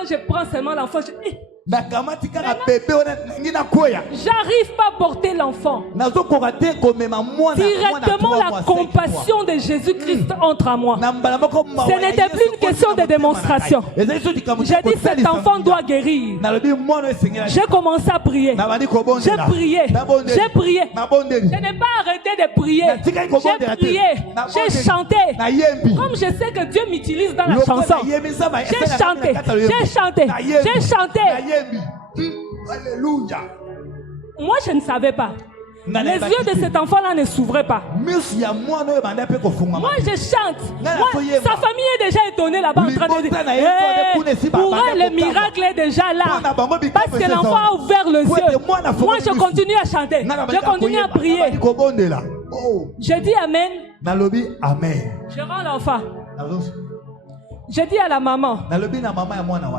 je prends seulement l'enfant, je dis, j'arrive pas à porter l'enfant. Directement la compassion de Jésus-Christ entre à moi. Ce n'était plus une question de démonstration. J'ai dit cet enfant doit guérir. J'ai commencé à prier. J'ai prié. J'ai prié. Je n'ai pas arrêté de prier. J'ai prié. J'ai chanté. Comme je sais que Dieu m'utilise dans la chanson. J'ai chanté. J'ai chanté. J'ai chanté. Alléluia. Moi, je ne savais pas. Les yeux de cet enfant-là ne s'ouvraient pas. Moi, je chante. Sa famille est déjà étonnée là-bas en train de dire pour elle, le miracle est déjà là. Parce que l'enfant a ouvert les yeux. Moi, je continue à chanter. Je continue à prier. Je dis Amen. Je rends l'enfant. Je dis à la maman,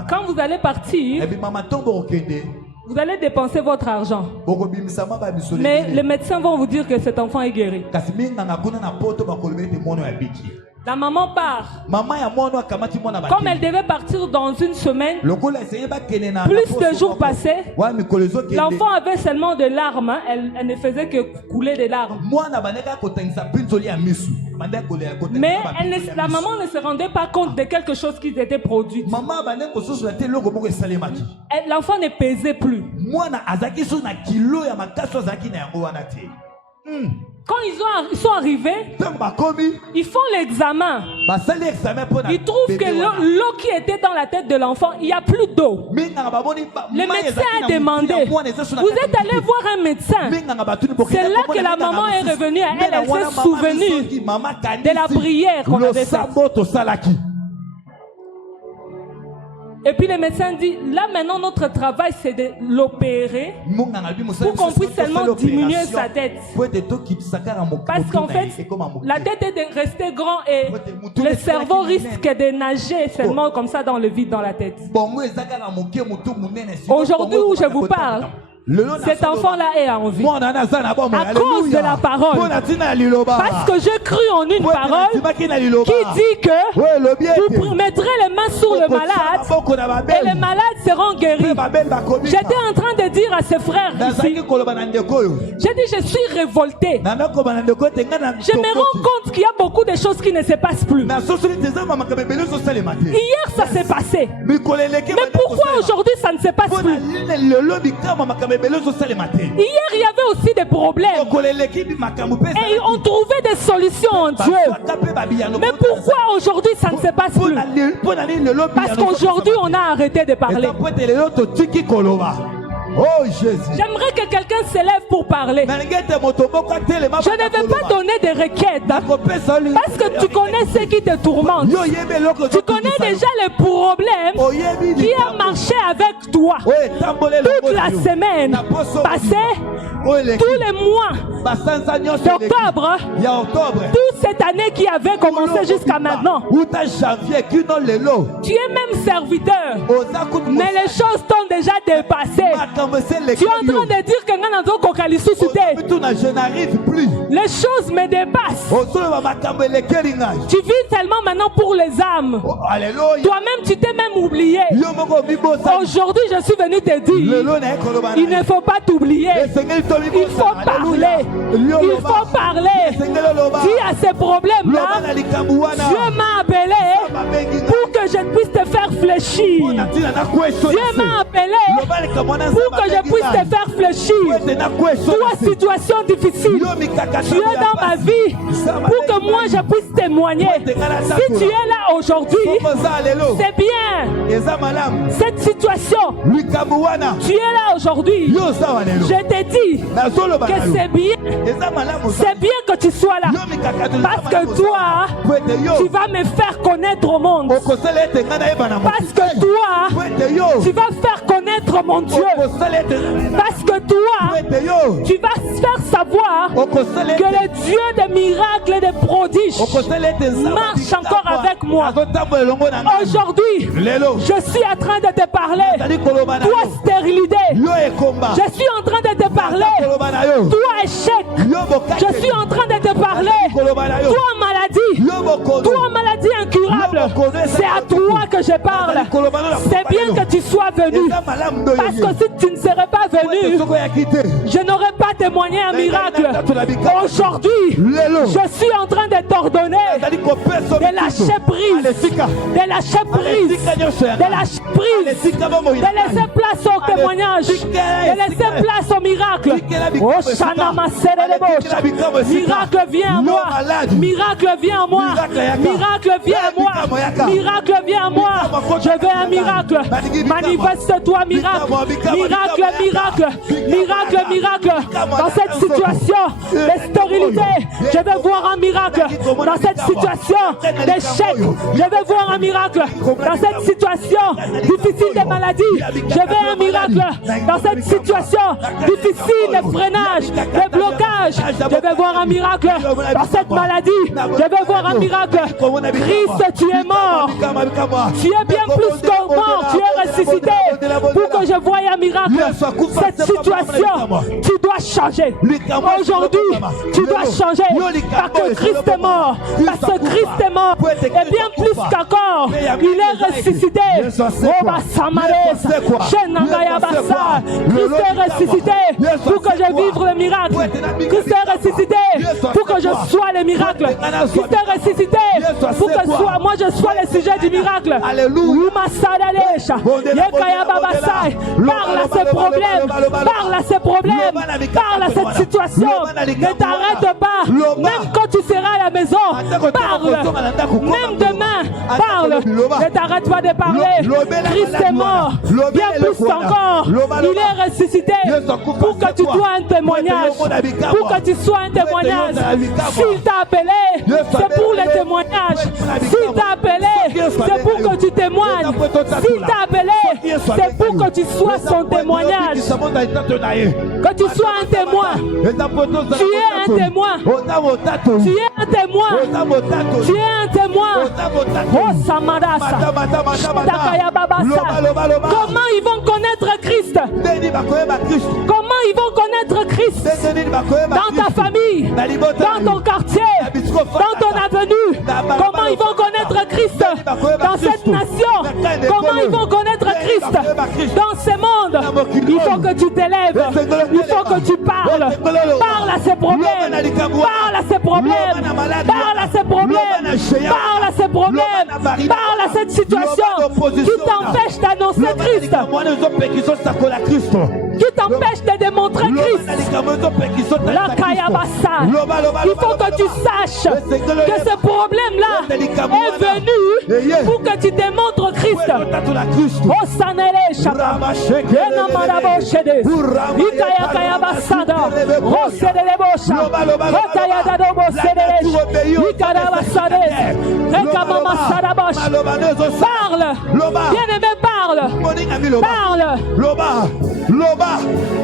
quand vous allez partir, vous allez dépenser votre argent. Mais les médecins vont vous dire que cet enfant est guéri. La maman part. Comme elle devait partir dans une semaine, plus de jours passaient, l'enfant avait seulement des larmes. Hein. Elle ne faisait que couler des larmes. Mais la maman ne se rendait pas compte de quelque chose qui était produit. L'enfant ne pesait plus. Quand ils sont arrivés, ils font l'examen. Ils trouvent que l'eau qui était dans la tête de l'enfant, il n'y a plus d'eau. Le médecin a demandé, vous êtes allé voir un médecin. C'est là que la maman est revenue à elle. Elle s'est souvenue de la prière qu'on avait faite. Et puis le médecin dit, là maintenant notre travail c'est de l'opérer pour qu'on puisse seulement diminuer sa tête. Parce qu'en fait, la tête est restée grande et le cerveau risque de nager seulement comme ça dans le vide dans la tête. Aujourd'hui où je vous parle, cet enfant-là est en vie à cause de la parole. Parce que j'ai cru en une parole qui dit que vous mettrez les mains sur le malade et les malades seront guéris. J'étais en train de dire à ses frères ici, j'ai dit je suis révolté. Je me rends compte qu'il y a beaucoup de choses qui ne se passent plus. Hier ça s'est passé. Mais pourquoi aujourd'hui ça ne se passe plus? Hier, il y avait aussi des problèmes. Et on trouvait des solutions en Dieu. Mais pourquoi aujourd'hui ça ne se passe plus? Parce qu'aujourd'hui, on a arrêté de parler. Oh Jésus. J'aimerais que quelqu'un s'élève pour parler. Je ne vais pas donner des requêtes. Parce que tu connais ce qui te tourmente. Tu connais déjà les problèmes qui ont marché avec toi toute la semaine passée, tous les mois d'octobre, toute cette année qui avait commencé jusqu'à maintenant. Tu es même serviteur, mais les choses t'ont déjà dépassé. Tu es en train de dire que je n'arrive plus. Les choses me dépassent. Tu vis tellement maintenant pour les âmes. Toi-même, tu t'es même oublié. Aujourd'hui, je suis venu te dire, il ne faut pas t'oublier. Il faut parler. Il faut parler. Dis à ces problèmes-là, Dieu m'a appelé pour que je puisse te faire fléchir. Dieu m'a appelé pour que je puisse te faire fléchir. Toi, situation difficile, tu es dans ma vie pour que moi je puisse témoigner. Si tu es là aujourd'hui, c'est bien. Cette situation, tu es là aujourd'hui. Je te dis que c'est bien. C'est bien que tu sois là. Parce que toi, tu vas me faire connaître au monde. Parce que toi, tu vas faire connaître mon Dieu. Parce que toi, tu vas faire savoir que le Dieu des miracles et des prodiges marche encore avec moi. Aujourd'hui, je suis en train de te parler. Toi, stérilité. Je suis en train de te parler. Toi, échec. Je suis en train de te parler. Toi, maladie. Toi, maladie incurable. C'est à toi que je parle. C'est bien que tu sois venu. Parce que si tu ne serais pas venu, je n'aurais pas témoigné un miracle. Aujourd'hui, je suis en train de t'ordonner de lâcher prise. De lâcher prise. De lâcher prise. De laisser place au témoignage. De laisser place au miracle. Oh, Shanama Serelebo. Miracle vient à moi. Miracle vient à moi. Miracle vient à moi. Miracle vient à moi. Je veux un miracle. Manifeste-toi, miracle. Miracle, miracle. Miracle, miracle. Dans cette situation de stérilité, je vais voir un miracle. Dans cette situation d'échec, je vais voir un miracle. Dans cette situation difficile de maladie, je veux un miracle. Dans cette situation situations difficiles, les freinages, les blocages. Je vais voir un miracle dans cette maladie. Je vais voir un miracle. Christ, tu es mort. Tu es bien plus que mort. Tu es ressuscité pour que je voie un miracle. Cette situation, tu dois changer. Aujourd'hui, tu dois changer. Parce que Christ est mort. Parce que Christ est mort. Et bien plus qu'encore, il est ressuscité. Oh, Basamaresa, Shenangaya Basa. Christ est ressuscité pour que je vive le miracle. Christ est ressuscité pour que je sois le miracle. Christ est ressuscité pour que moi je sois le sujet du miracle. Parle à ces problèmes. Parle à ces problèmes. Parle à cette situation. Ne t'arrête pas. Même quand tu seras à la maison, parle. Même demain, parle. Ne t'arrête pas de parler. Christ est mort. Bien plus encore, il est ressuscité pour que tu sois un témoignage. Pour que tu sois un témoignage. S'il t'a appelé, c'est pour le témoignage. S'il t'a appelé, c'est pour que tu témoignes. S'il t'a appelé, c'est pour que tu sois son témoignage. Que tu sois un témoin. Tu es un témoin. Tu es un témoin. Tu es un témoin. Oh Samarasa. Comment ils vont connaître Christ? Comment ils vont connaître Christ? Dans ta famille, dans ton quartier, dans ton avenue. Comment ils vont connaître Christ? Dans cette nation. Comment ils vont connaître Christ? Dans ce monde. Il faut que tu t'élèves. Il faut que tu parles. Parle à ces problèmes. Parle à ces problèmes. Parle à ces problèmes. Parle à ces problèmes. Parle à cette situation qui t'empêche d'annoncer Christ. Qui t'empêche de démontrer Christ. La Kayabasa. Il faut que tu saches que ce problème-là est venu pour que tu démontres Christ. Oh Sanele Shaba. Yenamarabo Shede. Ikaya Kayabasada. Rosedelebosha. Otayadadobo Sedesh. Ikarabasade. Rekamama Sadabosh. Parle. Bien-aimé, parle. Parle. Loba,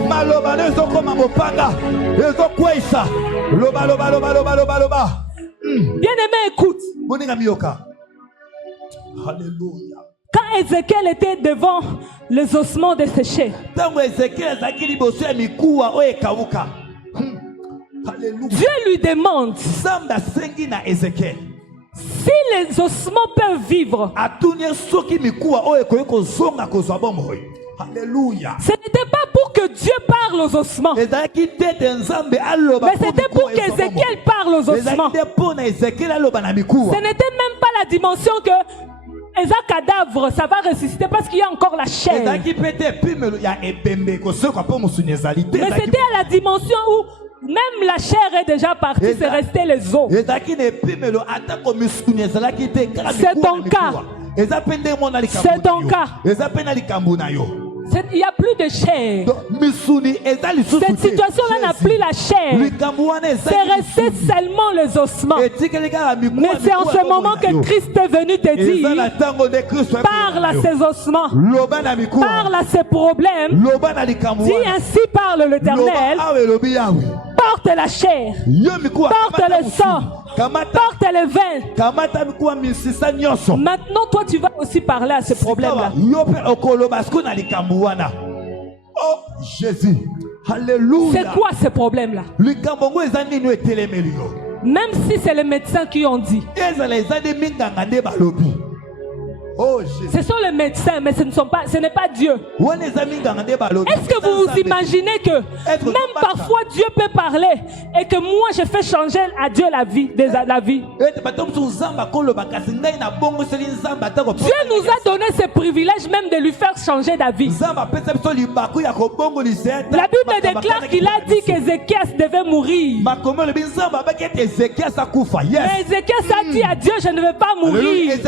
maloba, nezo koma mopanga, nezo kwesa. Loba. Bien-aimé, écoute. Moninga miyoka. Alléluia. Quand Ézéchiel était devant les ossements desséchés, Dieu lui demande si les ossements peuvent vivre. Alléluia. Ce n'était pas pour que Dieu parle aux ossements, mais c'était pour qu'Ézéchiel parle aux ossements. Ce n'était même pas la dimension que Eza cadavre, ça va ressusciter parce qu'il y a encore la chair. Mais c'était à la dimension où même la chair est déjà partie, c'est resté les os. C'est ton cas. C'est ton cas. Il n'y a plus de chair. Cette situation-là n'a plus la chair. C'est resté seulement les ossements. Mais c'est en ce moment que Christ est venu te dire, parle à ces ossements, parle à ces problèmes. Dis ainsi parle l'Éternel. Porte la chair, porte le sang, porte les veines. Maintenant, toi, tu vas aussi parler à ce problème-là. Oh Jésus, alléluia. C'est quoi ce problème-là? Même si c'est les médecins qui ont dit. Oh, ce sont les médecins, mais ce n'est pas Dieu. Est-ce que vous vous imaginez que même parfois Dieu peut parler et que moi je fais changer à Dieu la vie, Dieu nous a donné ce privilège même de lui faire changer d'avis. La Bible déclare qu'il a dit qu'Ézéchias devait mourir. Mais Ézéchias a dit à Dieu, je ne vais pas mourir.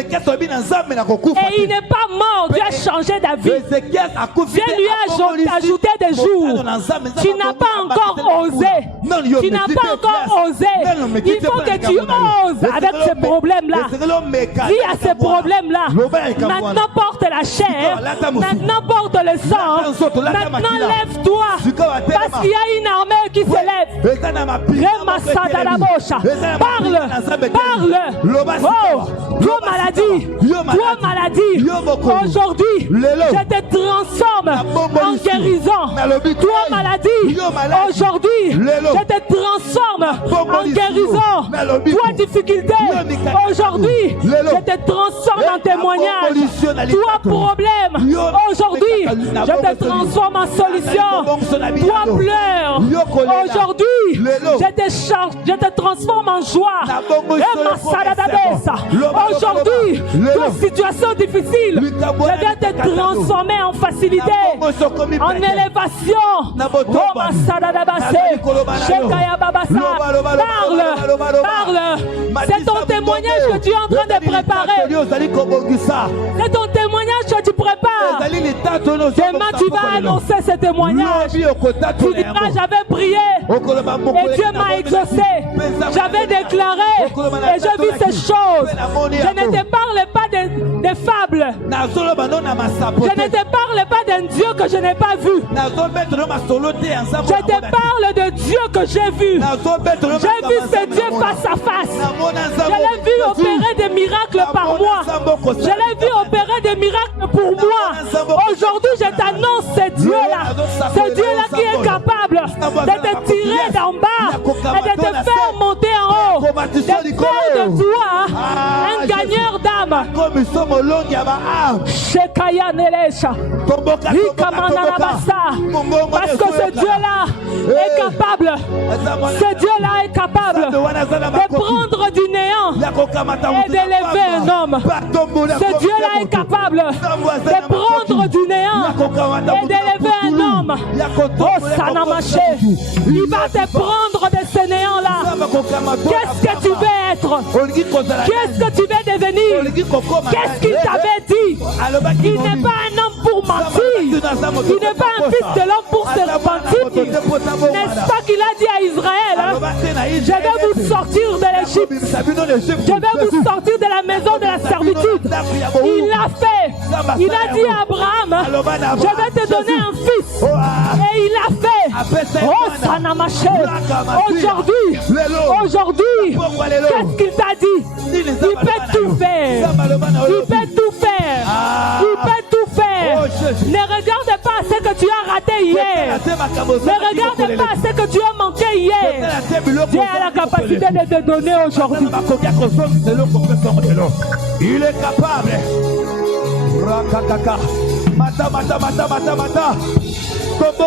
Et il n'est pas mort. Dieu a changé d'avis. Dieu lui a ajouté des jours. Tu n'as pas encore osé. Tu n'as pas encore osé. Il faut que tu oses avec ces problèmes-là. Vis à ces problèmes-là. Maintenant porte la chair. Maintenant porte le sang. Maintenant lève-toi. Parce qu'il y a une armée qui s'élève. Parle. Oh, toi maladie. Aujourd'hui, je te transforme en guérison. Toi maladie. Aujourd'hui, je te transforme en guérison. Toi difficulté. Aujourd'hui, je te transforme en témoignage. Toi problème. Aujourd'hui, je te transforme en solution. Toi pleurs. Aujourd'hui, je te transforme en joie. Aujourd'hui, toute situation difficile, je viens te transformer en facilité, en élévation. Parle. C'est ton témoignage que tu es en train de préparer. C'est ton témoignage que tu prépares. Demain, tu vas annoncer ce témoignage. Tu diras, j'avais prié et Dieu m'a exaucé. J'avais déclaré et j'ai vu ces choses. Je ne te parle pas de fables. Je ne te parle pas d'un Dieu que je n'ai pas vu. Je te parle de Dieu que j'ai vu. J'ai vu ce Dieu face à face. Je l'ai vu opérer des miracles par moi. Je l'ai vu opérer des miracles pour moi. Aujourd'hui, je t'annonce ce Dieu-là. Ce Dieu-là qui est capable de te tirer d'en bas et de te faire monter en haut. De faire de toi un gagneur d'âme. Shekaya Nelesha. Parce que ce Dieu-là est capable. Ce Dieu-là est capable de prendre du néant et d'élever un homme. Ce Dieu-là est capable de prendre du néant et d'élever un homme. Oh Sanamaché, il va te prendre de ce néant-là. Qu'est-ce que tu veux être? Qu'est-ce que tu veux devenir? Qu'est-ce qu'il t'avait dit? Il n'est pas un homme pour mentir. Il n'est pas un fils de l'homme pour se repentir. N'est-ce pas qu'il a dit à Israël, je vais vous sortir de l'Égypte. Je vais vous sortir de la maison de la servitude. Il l'a fait. Il a dit à Abraham, je vais te donner un fils. Et il l'a fait. Oh Sanamaché. Aujourd'hui, qu'est-ce qu'il t'a dit? Il peut tout faire. Il peut tout faire. Il peut tout faire. Ne regarde pas ce que tu as raté hier. Ne regarde pas ce que tu as manqué hier. Dieu a la capacité de te donner aujourd'hui. Il est capable. Rakakaka. Mata.